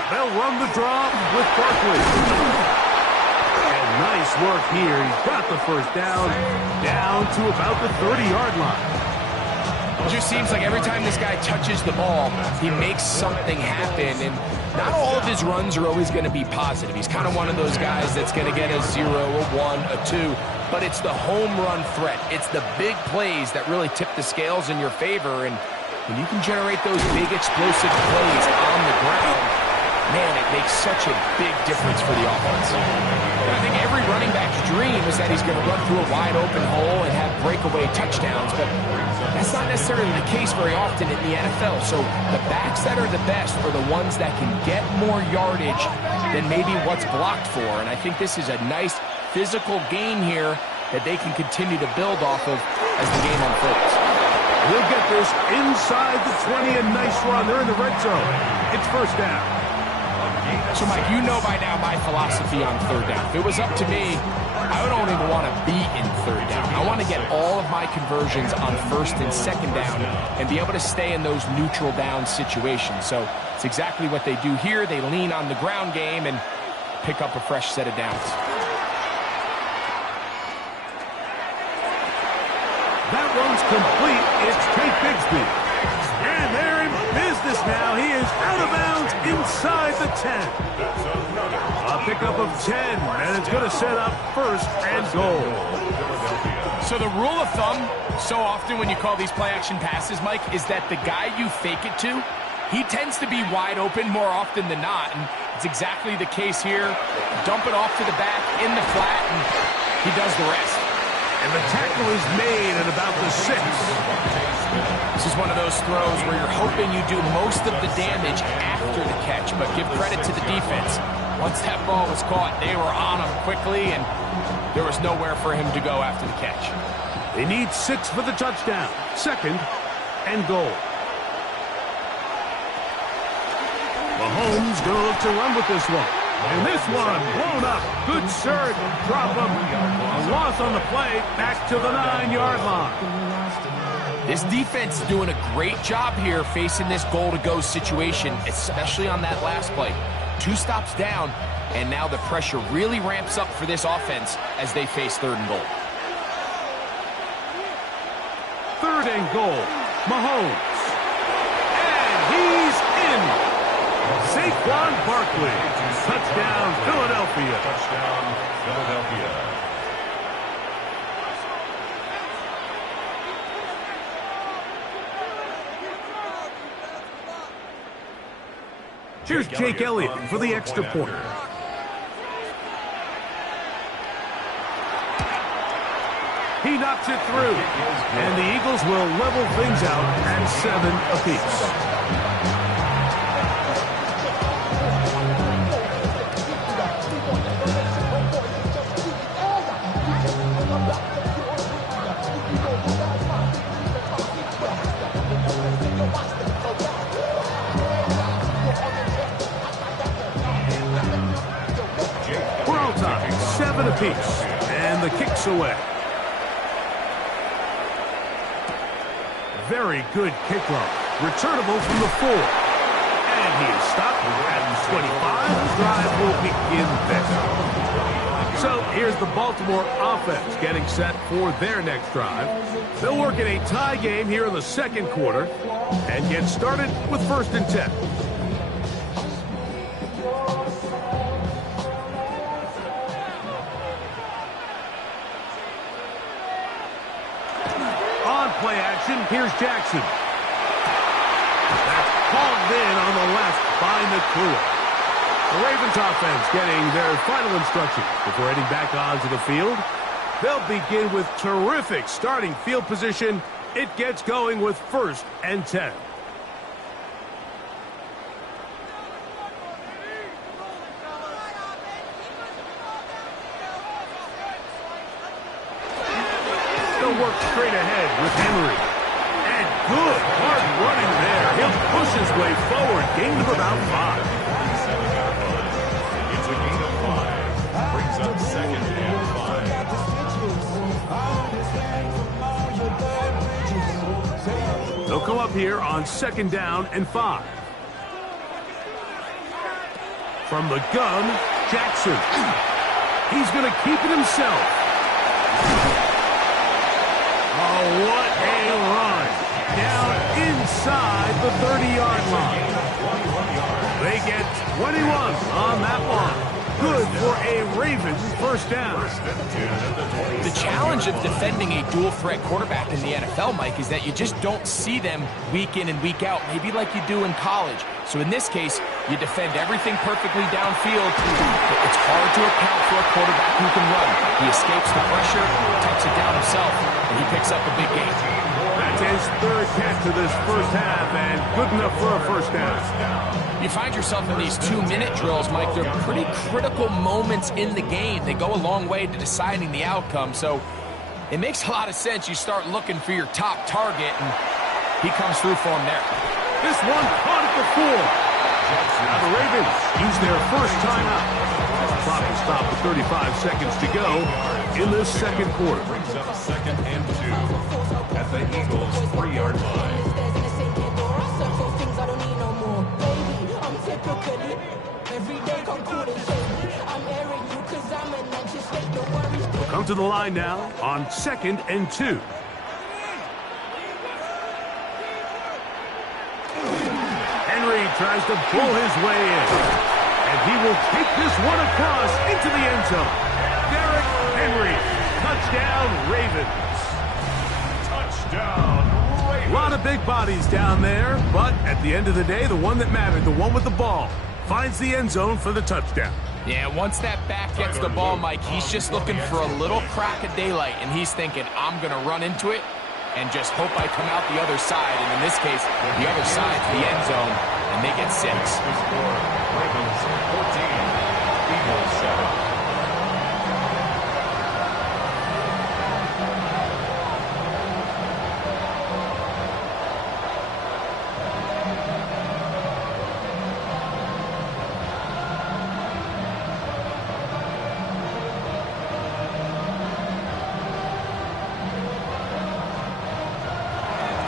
They'll run the draw with Barkley. And nice work here. He's got the first down to about the 30-yard line. It just seems like every time this guy touches the ball, he makes something happen. And not all of his runs are always going to be positive. He's kind of one of those guys that's going to get a 0, a 1, a 2. But it's the home run threat. It's the big plays that really tip the scales in your favor. And when you can generate those big explosive plays on the ground, man, it makes such a big difference for the offense. And I think every running back's dream is that he's going to run through a wide open hole and have breakaway touchdowns, but that's not necessarily the case very often in the NFL. So the backs that are the best are the ones that can get more yardage than maybe what's blocked for. And I think this is a nice physical gain here that they can continue to build off of as the game unfolds. We'll get this inside the 20, a nice run. They're in the red zone. It's first down. So, Mike, you know by now my philosophy on third down. If it was up to me, I don't even want to be in third down. I want to get all of my conversions on first and second down and be able to stay in those neutral down situations. So it's exactly what they do here. They lean on the ground game and pick up a fresh set of downs. That one's complete. It's Tate Bigsby. And they're in business now. He is out of bounds inside the 10. A pickup of 10, and it's going to set up first and goal. So the rule of thumb, so often when you call these play-action passes, Mike, is that the guy you fake it to, he tends to be wide open more often than not, and it's exactly the case here. Dump it off to the back in the flat, and he does the rest. And the tackle is made at about the 6. This is one of those throws where you're hoping you do most of the damage after the catch, but give credit to the defense. Once that ball was caught, they were on him quickly, and there was nowhere for him to go after the catch. They need 6 for the touchdown. Second and goal. Mahomes going to look to run with this one. And this one blown up. Good surge. Drop him. A loss on the play. Back to the 9-yard line. This defense is doing a great job here facing this goal-to-go situation, especially on that last play. 2 stops down, and now the pressure really ramps up for this offense as they face third and goal. Third and goal. Mahomes. And he's in. Saquon Barkley. Touchdown, Philadelphia. Touchdown, Philadelphia. Here's Jake Elliott for the extra point. He knocks it through. And the Eagles will level things out at 7 apiece. We're all tied, 7 apiece. And the kick's away. Very good kickoff. Returnable from the 4. And he is stopped at the 25. The drive will begin there. So here's the Baltimore offense getting set for their next drive. They'll work in a tie game here in the second quarter and get started with 1st and 10. Play action. Here's Jackson. That's hauled in on the left by Nakua. The Ravens offense getting their final instructions before heading back onto the field. They'll begin with terrific starting field position. It gets going with 1st and 10. work straight ahead with Henry. And good hard running there. He'll push his way forward. Gain of about 5. It's a gain of 5. Brings up second and 5. They'll come up here on 2nd down and 5. From the gun, Jackson. He's going to keep it himself. Oh, what a run. Down inside the 30-yard line. They get 21 on that one. Good for a Ravens first down. The challenge of defending a dual-threat quarterback in the NFL, Mike, is that you just don't see them week in and week out, maybe like you do in college. So in this case, you defend everything perfectly downfield. It's hard to account for a quarterback who can run. He escapes the pressure, tucks it down himself, and he picks up a big gain. That's his 3rd catch of this first half, and good enough for a first down. You find yourself in these 2-minute drills, Mike. They're pretty critical moments in the game. They go a long way to deciding the outcome, so it makes a lot of sense. You start looking for your top target, and he comes through for him there. This one caught at the 4. Now the Ravens use their first timeout. Clock will stop with 35 seconds to go in this second quarter. Brings up second and 2 at the Eagles' 3-yard line. We'll come to the line now on 2nd and 2. Henry tries to pull his way in. And he will take this one across into the end zone. Derrick Henry. Touchdown, Ravens. Touchdown, Ravens. A lot of big bodies down there, but at the end of the day, the one that mattered, the one with the ball, finds the end zone for the touchdown. Yeah, once that back gets the ball, Mike, he's just looking for a little crack of daylight, and he's thinking, I'm going to run into it and just hope I come out the other side. And in this case, the other side's the end zone, and they get 6. Ravens 14, Eagles 7.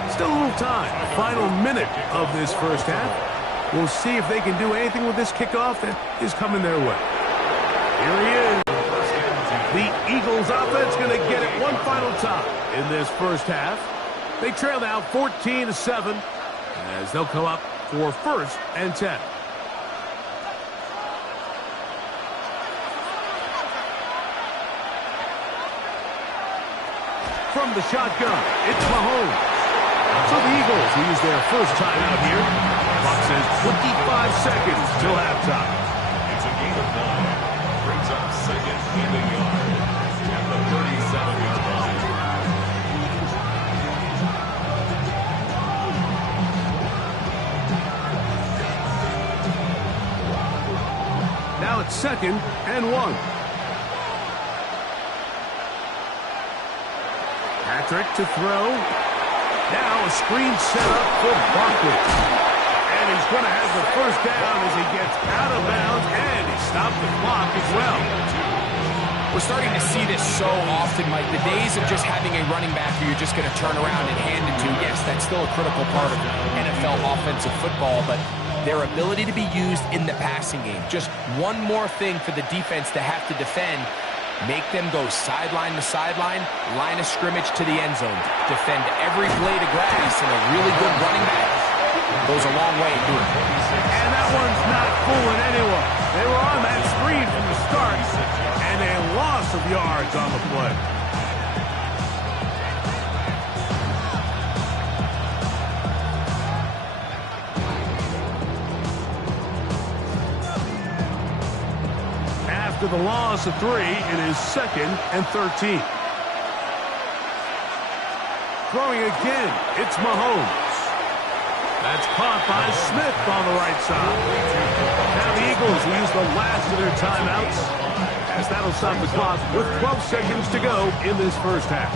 Still a little time. Final minute of this first half. We'll see if they can do anything with this kickoff that is coming their way. Here he is. The Eagles offense going to get it one final time in this first half. They trail now 14-7 as they'll come up for 1st and 10. From the shotgun, it's Mahomes. So the Eagles will use their first timeout here. Clock says 25 seconds till halftime. It's a gain of 9. Brings up second and a yard at the 37-yard line. Now it's 2nd and 1. Patrick to throw. Now a screen set up for Barkley. And he's going to have the first down as he gets out of bounds, and he stopped the clock as well. We're starting to see this so often, Mike. The days of just having a running back who you're just going to turn around and hand it to, yes, that's still a critical part of NFL offensive football, but their ability to be used in the passing game. Just one more thing for the defense to have to defend. Make them go sideline to sideline, line of scrimmage to the end zone. Defend every blade of grass, and a really good running back goes a long way in doing it. And that one's not fooling anyone. They were on that screen from the start, and a loss of yards on the play. After the loss of 3, it is 2nd and 13. Throwing again, it's Mahomes. That's caught by Smith on the right side. Now the Eagles will use the last of their timeouts, as that'll stop the clock with 12 seconds to go in this first half.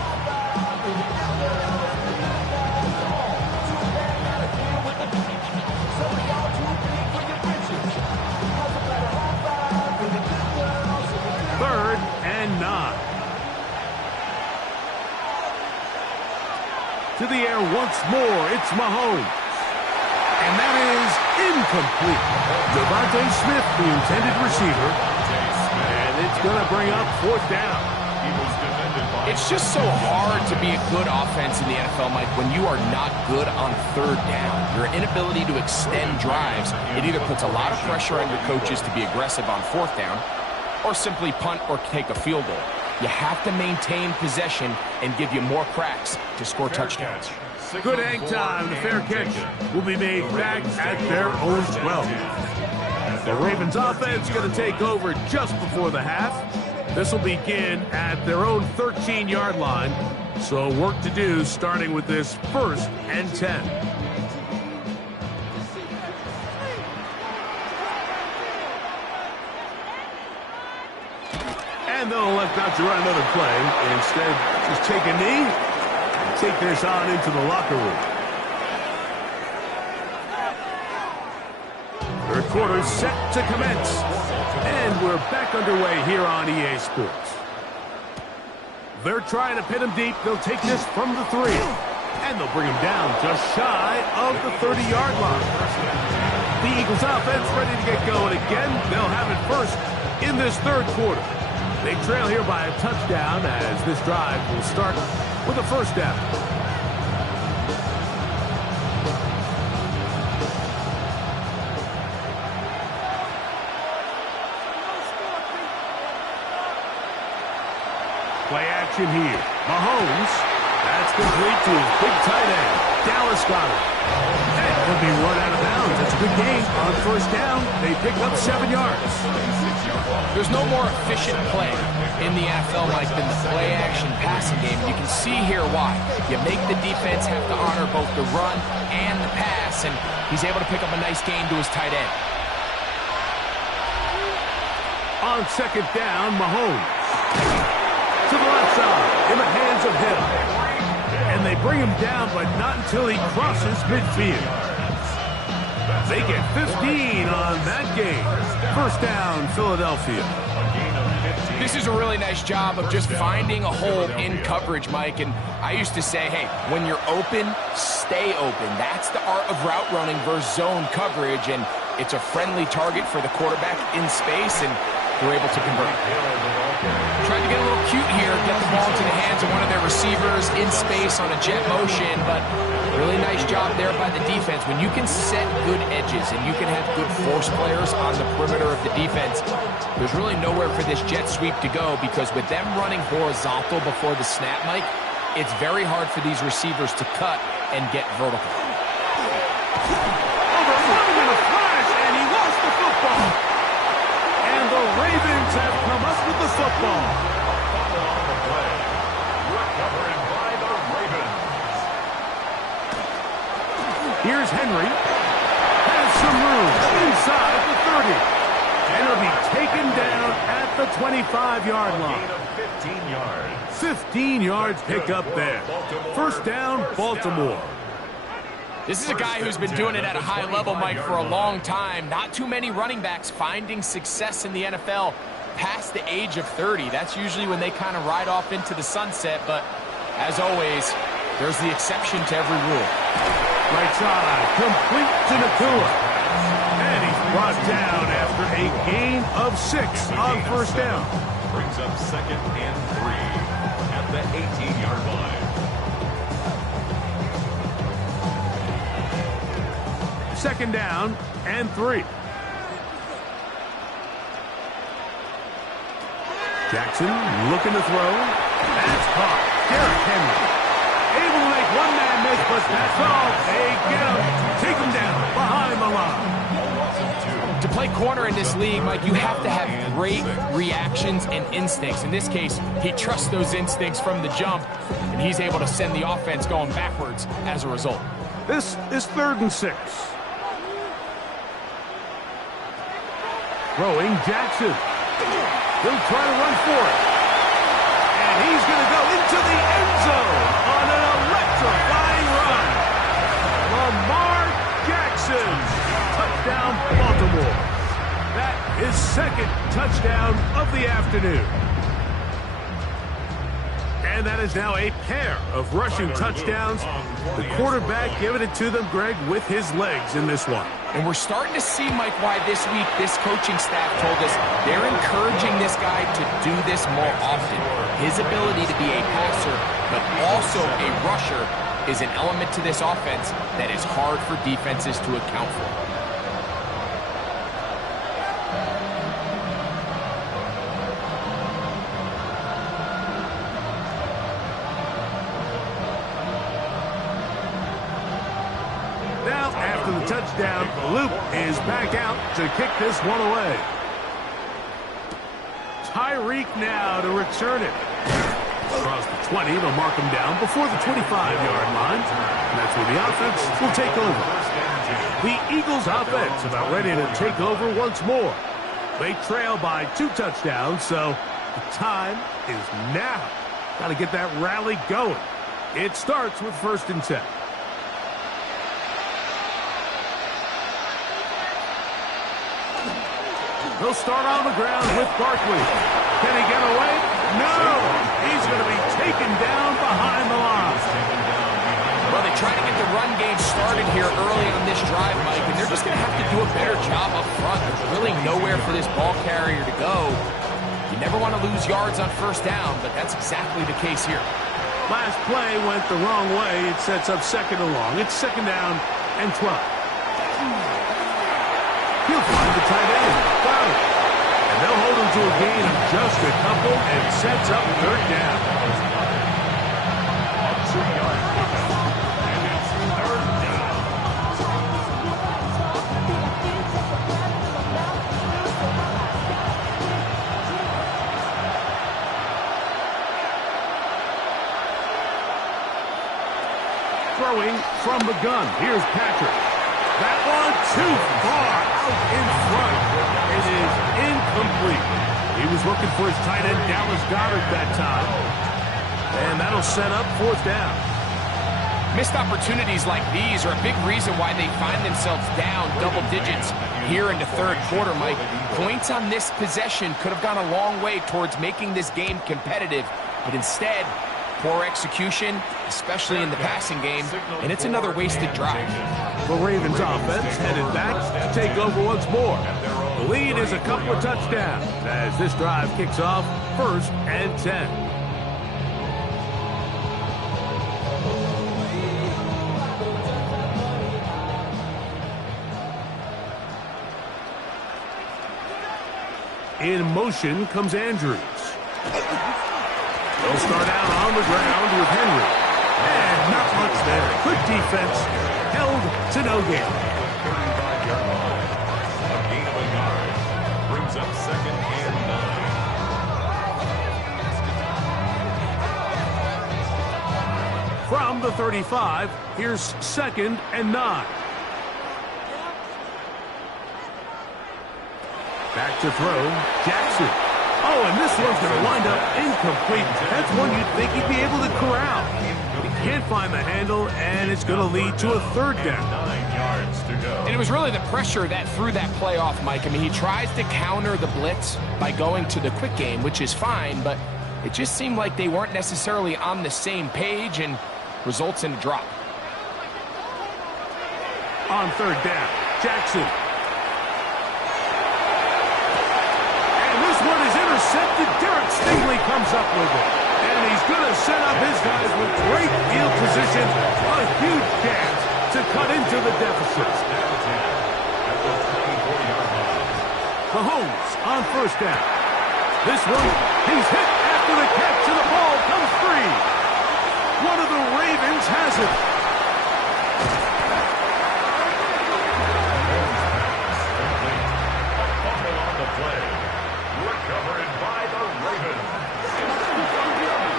Third and 9. To the air once more, it's Mahomes. And that is incomplete. Devontae Smith, the intended receiver. And it's going to bring up 4th down. It's just so hard to be a good offense in the NFL, Mike, when you are not good on 3rd down. Your inability to extend drives, it either puts a lot of pressure on your coaches to be aggressive on 4th down or simply punt or take a field goal. You have to maintain possession and give you more cracks to score touchdowns. Good hang time. The fair catch will be made back at their own 12. The Ravens offense going to take over just before the half. This will begin at their own 13-yard line. So work to do starting with this 1st and 10. And they'll elect not to run another play. Instead, just take a knee and take this on into the locker room. 3rd quarter set to commence. And we're back underway here on EA Sports. They're trying to pin him deep. They'll take this from the 3. And they'll bring him down just shy of the 30-yard line. The Eagles offense ready to get going again. They'll have it first in this 3rd quarter. They trail here by a touchdown as this drive will start with a 1st down. Play action here. Mahomes. That's complete to his big tight end. Dallas got it. And he'll be run out of bounds. That's a good game. On 1st down, they pick up 7 yards. There's no more efficient play in the NFL, Mike, than the play-action passing game. You can see here why. You make the defense have to honor both the run and the pass, and he's able to pick up a nice gain to his tight end. On 2nd down, Mahomes. To the left side, in the hands of Hill. And they bring him down, but not until he crosses midfield. They get 15 on that game. 1st down, Philadelphia. This is a really nice job of just finding a hole in coverage, Mike. And I used to say, hey, when you're open, stay open. That's the art of route running versus zone coverage. And it's a friendly target for the quarterback in space, and we're able to convert. Tried to get a little cute here, get the ball into the hands of one of their receivers in space on a jet motion, but really nice job there by the defense. When you can set good edges and you can have good force players on the perimeter of the defense, there's really nowhere for this jet sweep to go, because with them running horizontal before the snap, Mike, it's very hard for these receivers to cut and get vertical. Overrunning in a flash, and he lost the football. And the Ravens have come up with the football. Recovered by the Ravens. Here's Henry. Has some room inside the 30. And he'll be taken down at the 25-yard line. 15 yards. 15 yards pick up there. 1st down, Baltimore. This is a guy who's been doing it at a high level, Mike, for a long time. Not too many running backs finding success in the NFL past the age of 30. That's usually when they kind of ride off into the sunset, but as always, there's the exception to every rule. Right side, complete to Nakua. And he's brought down after a gain of 6 on 1st down. Brings up 2nd and 3 at the 18-yard line. 2nd down and 3. Jackson looking to throw. That's caught. Derrick Henry able to make one man miss, but that's all. They get him. Take him down behind the line. To play corner in this league, Mike, you have to have great reactions and instincts. In this case, he trusts those instincts from the jump, and he's able to send the offense going backwards as a result. This is 3rd and 6. Throwing Jackson. He'll try to run for it. And he's going to go into the end zone on an Jackson. Touchdown, Baltimore. That is second touchdown of the afternoon. And that is now a pair of rushing touchdowns. The quarterback giving it to them, Greg, with his legs in this one. And we're starting to see, Mike, why this week this coaching staff told us they're encouraging this guy to do this more often. His ability to be a passer, but also a rusher, is an element to this offense that is hard for defenses to account for. Now, after the touchdown, Luke is back out to kick this one away. Tyreek now to return it. Across the 20, they'll mark him down before the 25-yard line. And that's where the offense will take over. The Eagles offense about ready to take over once more. They trail by 2 touchdowns, so the time is now. Got to get that rally going. It starts with 1st and 10. He'll start on the ground with Barkley. Can he get away? No! He's going to be taken down behind the line. Well, they try to get the run game started here early on this drive, Mike, and they're just going to have to do a better job up front. There's really nowhere for this ball carrier to go. You never want to lose yards on 1st down, but that's exactly the case here. Last play went the wrong way. It sets up 2nd and long. It's 2nd down and 12. He'll find the tight end. Got it. And they'll hold him to a gain of just a couple and sets up 3rd down. And it's 3rd down. Throwing from the gun. Here's Patrick. That one too far out in front. It is incomplete. He was looking for his tight end, Dallas Goedert, that time. And that'll set up 4th down. Missed opportunities like these are a big reason why they find themselves down double digits here in the 3rd quarter, Mike. Points on this possession could have gone a long way towards making this game competitive, but instead, poor execution, especially in the passing game, and it's another wasted drive. The Ravens offense headed back to take over once more. The lead is a couple of touchdowns as this drive kicks off 1st and 10. In motion comes Andrews. They'll start out on the ground with Henry. And not much there. Good defense. Held to no gain. 35-yard line. A gain of a yard. Brings up 2nd and 9. From the 35, here's 2nd and 9. Back to throw, Jackson. Oh, and this one's going to wind up incomplete. That's one you'd think he'd be able to corral. He can't find the handle, and it's going to lead to a 3rd down. 9 yards to go. And it was really the pressure that threw that play off, Mike. I mean, he tries to counter the blitz by going to the quick game, which is fine, but it just seemed like they weren't necessarily on the same page and results in a drop. On 3rd down, Jackson. This one is intercepted. Derek Stingley comes up with it. And he's going to set up his guys with great field position. A huge chance to cut into the deficit. Mahomes on 1st down. This one, he's hit after the catch and the ball comes free. One of the Ravens has it.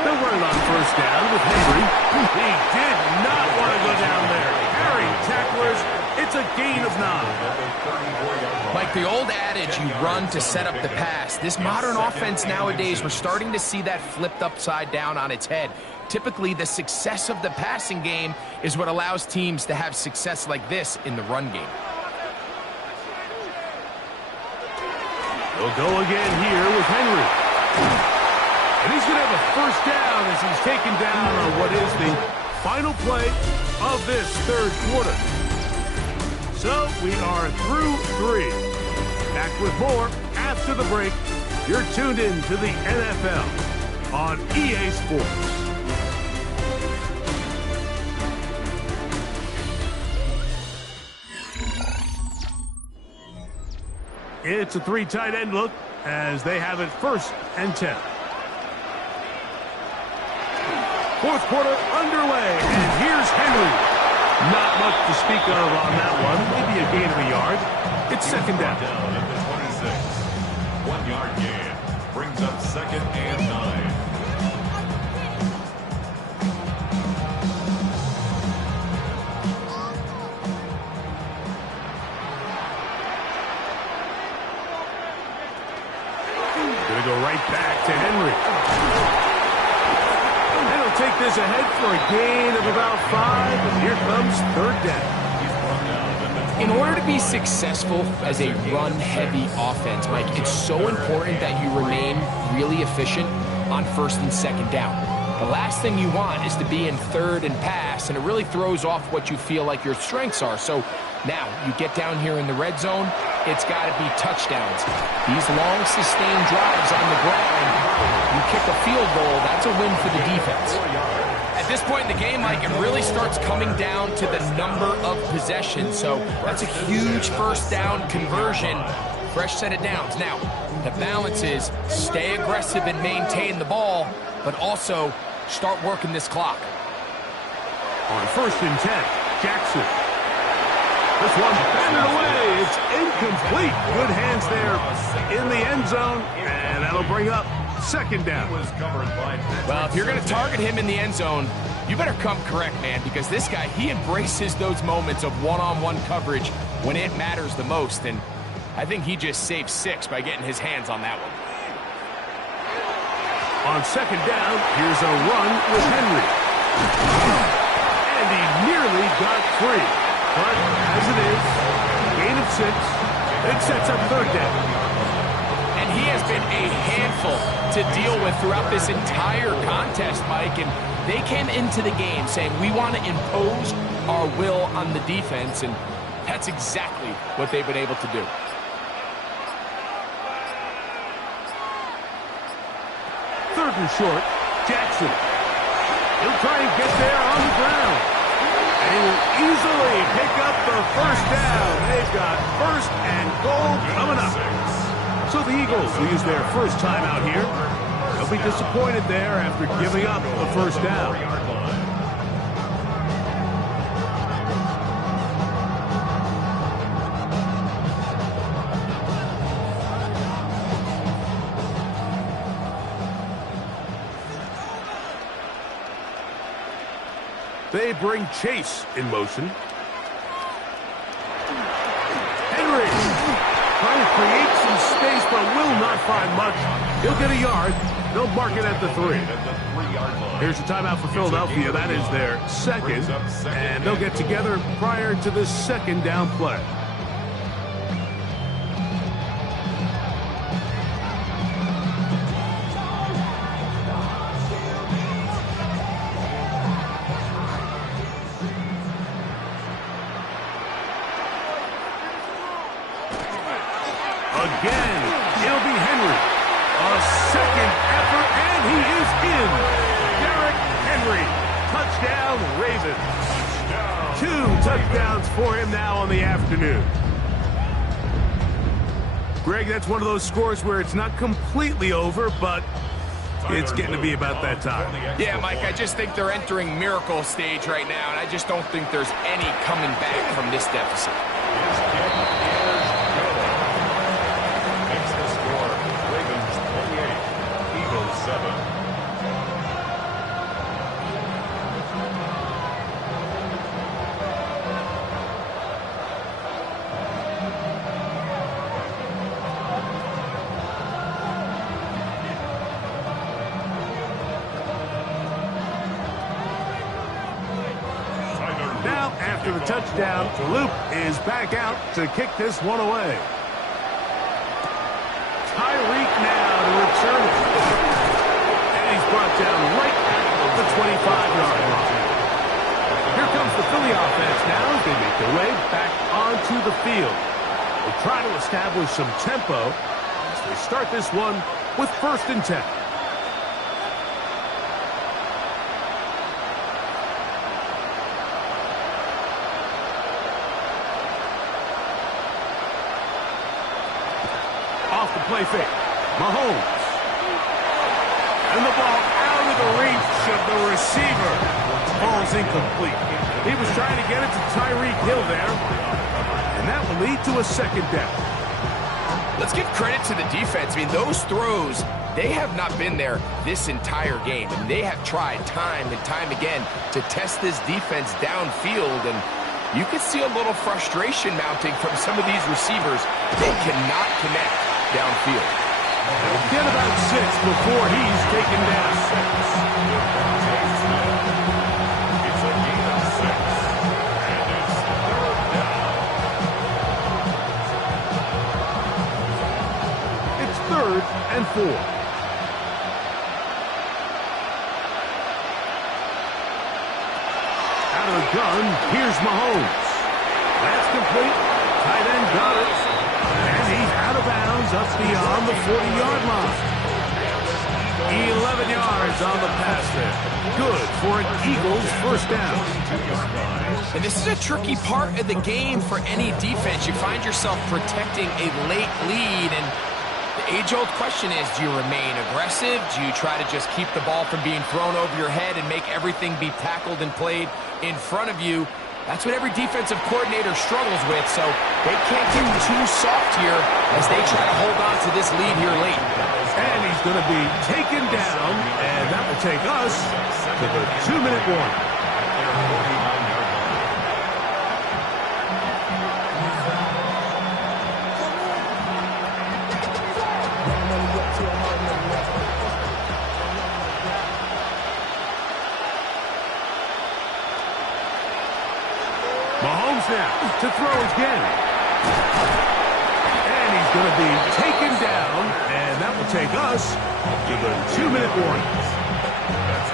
They'll run it on 1st down with Henry. He did not want to go down there. Harry tacklers. It's That's a gain of 9. Like the old adage, you run to set up the pass. This modern offense nowadays, we're starting to see that flipped upside down on its head. Typically, the success of the passing game is what allows teams to have success like this in the run game. They'll go again here with Henry. And he's going to have a first down as he's taken down on what is the final play of this third quarter. So we are through 3. Back with more after the break. You're tuned in to the NFL on EA Sports. It's a 3 tight end look as they have it 1st and 10. Fourth quarter underway, and here's Henry. Not much to speak of on that one. Maybe a gain of a yard. It's 2nd down. Down at the 26. 1 yard gain. Brings up 2nd and 9. Gonna go right back to Henry. And he'll take this ahead for a gain of about 5. And here comes 3rd down. In order to be successful as a run-heavy offense, Mike, it's so important that you remain really efficient on 1st and 2nd down. The last thing you want is to be in 3rd and pass, and it really throws off what you feel like your strengths are. So now you get down here in the red zone, it's got to be touchdowns. These long, sustained drives on the ground, you kick a field goal, that's a win for the defense. At this point in the game, Mike, it really starts coming down to the number of possessions. So that's a huge 1st down conversion, fresh set of downs. Now, the balance is stay aggressive and maintain the ball, but also start working this clock. On 1st and 10, Jackson. This one's batted away. It's incomplete. Good hands there in the end zone, and that'll bring up 2nd down. Well, if you're going to target him in the end zone, you better come correct, man, because this guy, he embraces those moments of one-on-one coverage when it matters the most, and I think he just saved 6 by getting his hands on that one. On 2nd down, here's a run with Henry. And he nearly got free. But as it is, gain of 6, it sets up 3rd down. And he has been a handful to deal with throughout this entire contest, Mike. And they came into the game saying, we want to impose our will on the defense. And that's exactly what they've been able to do. Third and short, Jackson. He'll try and get there on the ground. And he will easily pick up the 1st down. They've got 1st and goal coming up. So the Eagles will use their first time out here. They'll be disappointed there after giving up the 1st down. They bring Chase in motion. Henry trying to create some space, but will not find much. He'll get a yard. They'll mark it at the 3. Here's a timeout for Philadelphia. That is their 2nd, and they'll get together prior to the 2nd down play. Again, it'll be Henry. A 2nd effort, and he is in. Derrick Henry. Touchdown, Ravens. 2 touchdowns for him now on the afternoon. Greg, that's one of those scores where it's not completely over, but it's getting to be about that time. Yeah, Mike, I just think they're entering miracle stage right now, and I just don't think there's any coming back from this deficit. after the touchdown, Luke is back out to kick this one away. Tyreek now to return it. And he's brought down right at the 25-yard line. Here comes the Philly offense now as they make their way back onto the field. They try to establish some tempo as they start this one with 1st and 10. Off the play fake. Mahomes. And the ball out of the reach of the receiver. Ball's incomplete. He was trying to get it to Tyreek Hill there. And that will lead to a 2nd down. Let's give credit to the defense. I mean, those throws, they have not been there this entire game. And they have tried time and time again to test this defense downfield. And you can see a little frustration mounting from some of these receivers. They cannot connect downfield. Get about 6 before he's taken down. It's a gain of 6. And it's 3rd down. It's 3rd and 4. Out of the gun, here's Mahomes. That's complete. Tight end got it. And he's out of bounds up beyond the 40-yard line. 11 yards on the pass there. Good for an Eagles 1st down. And this is a tricky part of the game for any defense. You find yourself protecting a late lead, and the age-old question is, do you remain aggressive? Do you try to just keep the ball from being thrown over your head and make everything be tackled and played in front of you? That's what every defensive coordinator struggles with, so they can't get too soft here as they try to hold on to this lead here late. And he's going to be taken down, and that will take us to the 2-minute warning. Mahomes now to throw again. And he's going to be taken down, and that will take us to the 2-minute warning.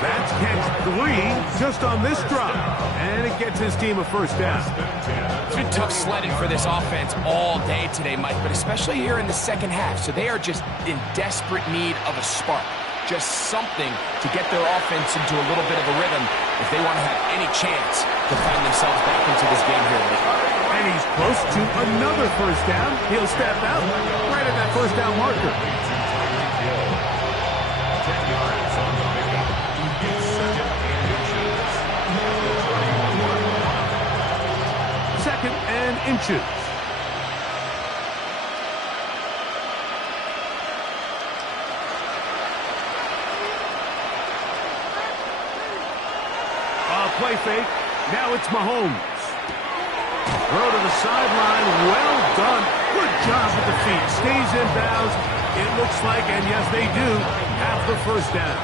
That's catch 3 just on this drive, and it gets his team a 1st down. It's been tough sledding for this offense all day today, Mike, but especially here in the 2nd half. So they are just in desperate need of a spark. Just something to get their offense into a little bit of a rhythm if they want to have any chance to find themselves back into this game here late. And he's close to another 1st down. He'll step out right at that 1st down marker. 10 yards on the pickup. It's 2nd and inches. 2nd and inches. Play fake. Now it's Mahomes. Throw to the sideline. Well done. Good job with the feet. Stays in bounds. It looks like, and yes, they do, have the 1st down.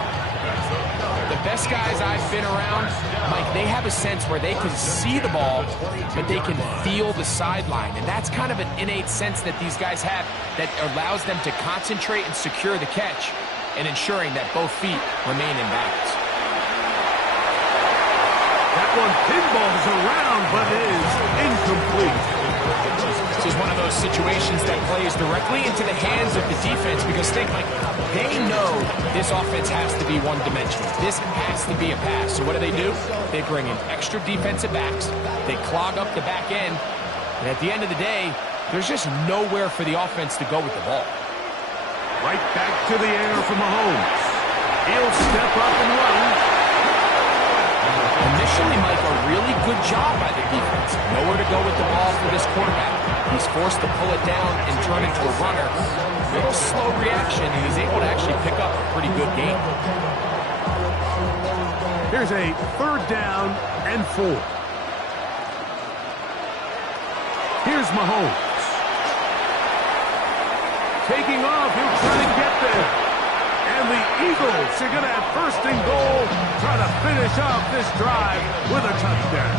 The best guys I've been around, Mike, they have a sense where they can see the ball, but they can feel the sideline. And that's kind of an innate sense that these guys have that allows them to concentrate and secure the catch and ensuring that both feet remain in bounds. That one pinballs around, but is incomplete. This is one of those situations that plays directly into the hands of the defense because think, like, they know this offense has to be one-dimensional. This has to be a pass. So what do? They bring in extra defensive backs. They clog up the back end. And at the end of the day, there's just nowhere for the offense to go with the ball. Right back to the air for Mahomes. He'll step up and run. Initially, Mike, a really good job by the defense. Nowhere to go with the ball for this quarterback. He's forced to pull it down and turn into a runner. Little slow reaction, and he's able to actually pick up a pretty good game. Here's a 3rd down and 4. Here's Mahomes. Taking off, he'll try to get there. And the Eagles are going to have 1st and goal, try to finish off this drive with a touchdown.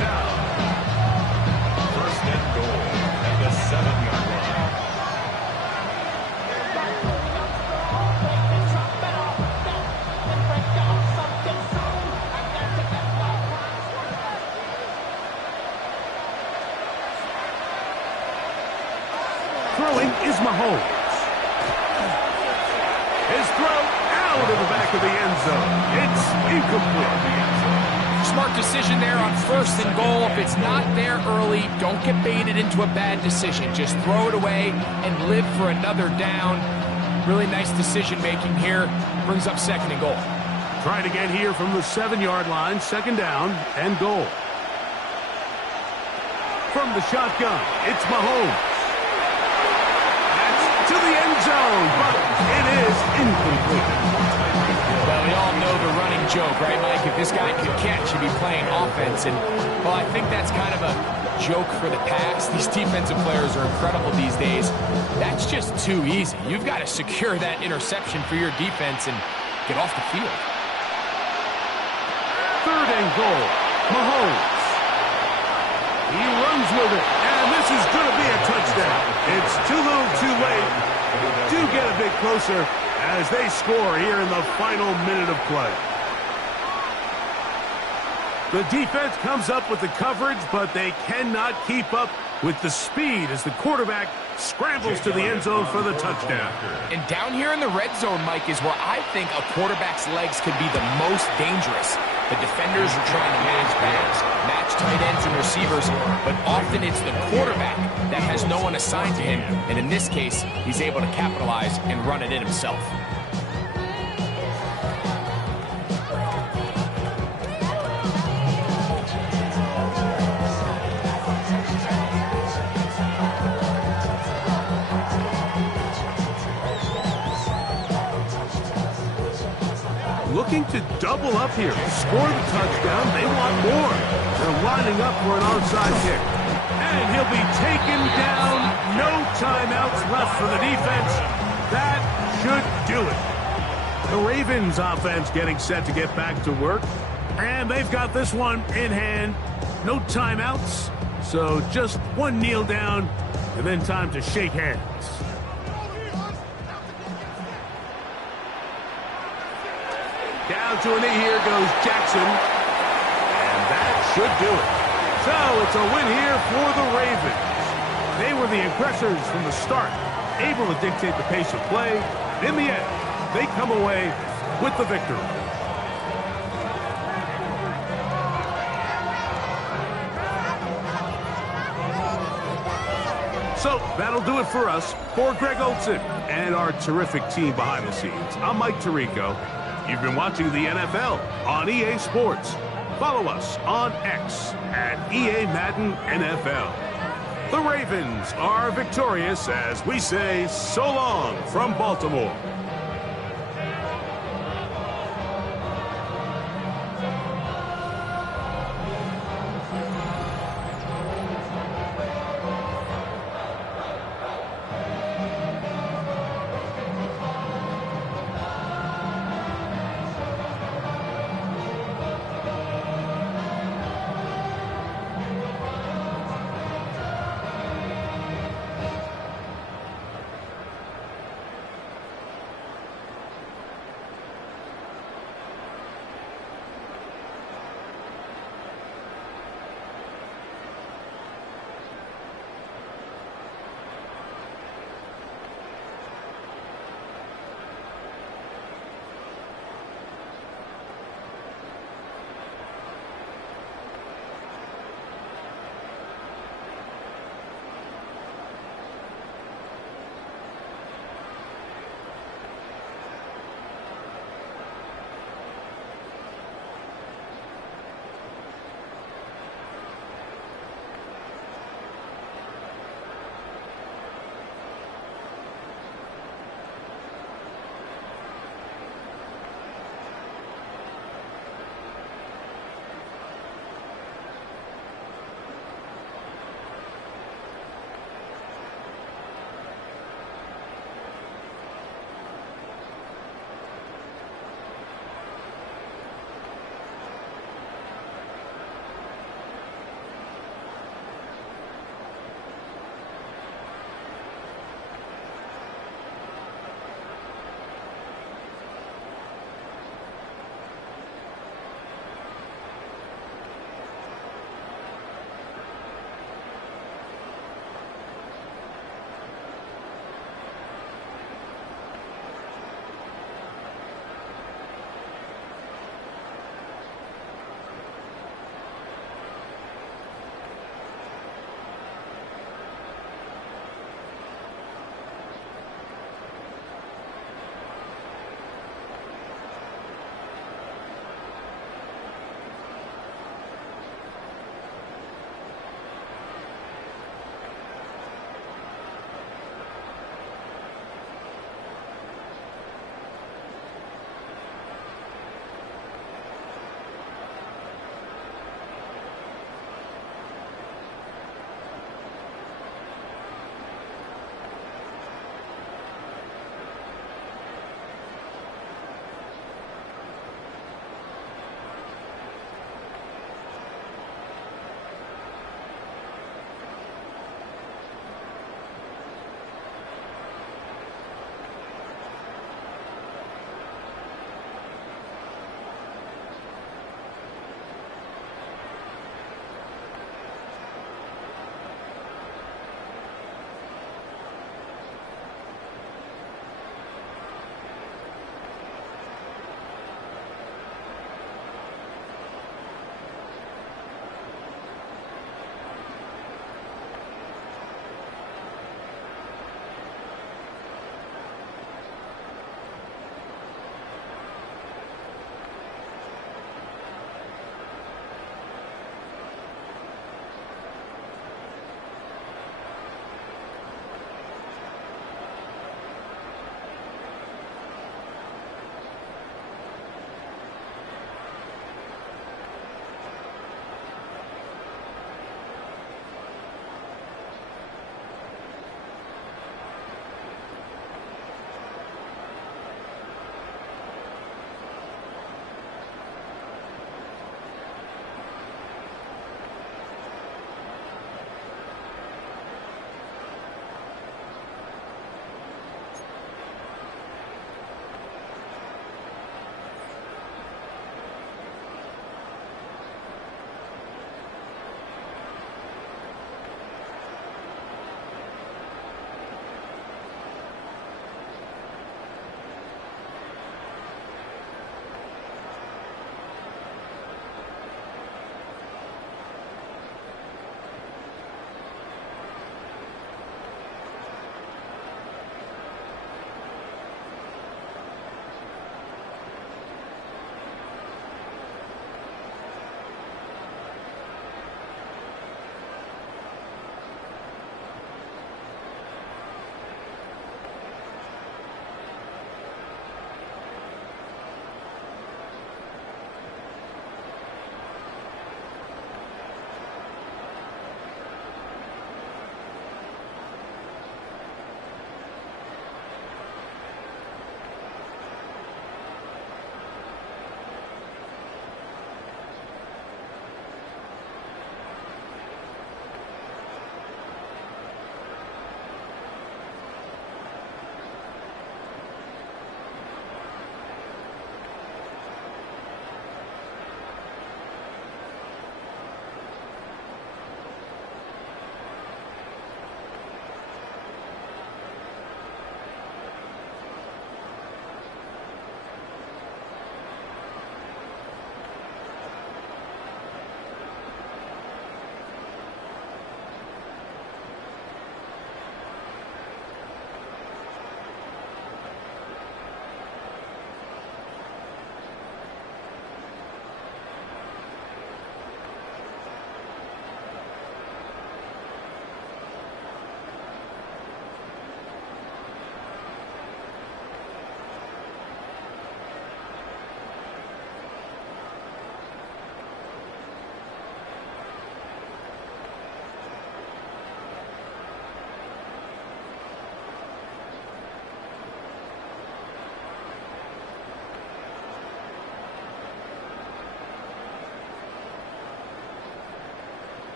down. First and goal at the 7-yard line. Throwing is Mahomes. His throw out of the back of the end zone. It's incomplete. Smart decision there on first and goal. If it's not there early, don't get baited into a bad decision. Just throw it away and live for another down. Really nice decision making here. Brings up second and goal. Trying again here from the 7-yard line. Second down and goal. From the shotgun, it's Mahomes. That's to the end zone, but it is incomplete. Well, we all know the running joke, right, Mike? If this guy could catch, he'd be playing offense. And, well, I think that's kind of a joke for the past. These defensive players are incredible these days. That's just too easy. You've got to secure that interception for your defense and get off the field. Third and goal, Mahomes. He runs with it, and this is going to be a touchdown. It's too little too late. Do get a bit closer as they score here in the final minute of play. The defense comes up with the coverage, but they cannot keep up with the speed as the quarterback scrambles to the end zone for the touchdown. And down here in the red zone, Mike, is where I think a quarterback's legs could be the most dangerous. The defenders are trying to match backs, match tight ends and receivers, but often it's the quarterback that has no one assigned to him. And in this case, he's able to capitalize and run it in himself. Looking to double up here, score the touchdown. They want more. They're lining up for an onside kick. And he'll be taken down. No timeouts left for the defense. That should do it. The Ravens offense getting set to get back to work. And they've got this one in hand. No timeouts. So just one kneel down and then time to shake hands. Down to a knee here goes Jackson. And that should do it. So it's a win here for the Ravens. They were the aggressors from the start, able to dictate the pace of play. In the end, they come away with the victory. So that'll do it for us. For Greg Olson and our terrific team behind the scenes, I'm Mike Tirico. You've been watching the NFL on EA Sports. Follow us on X at EA Madden NFL. The Ravens are victorious as we say so long from Baltimore.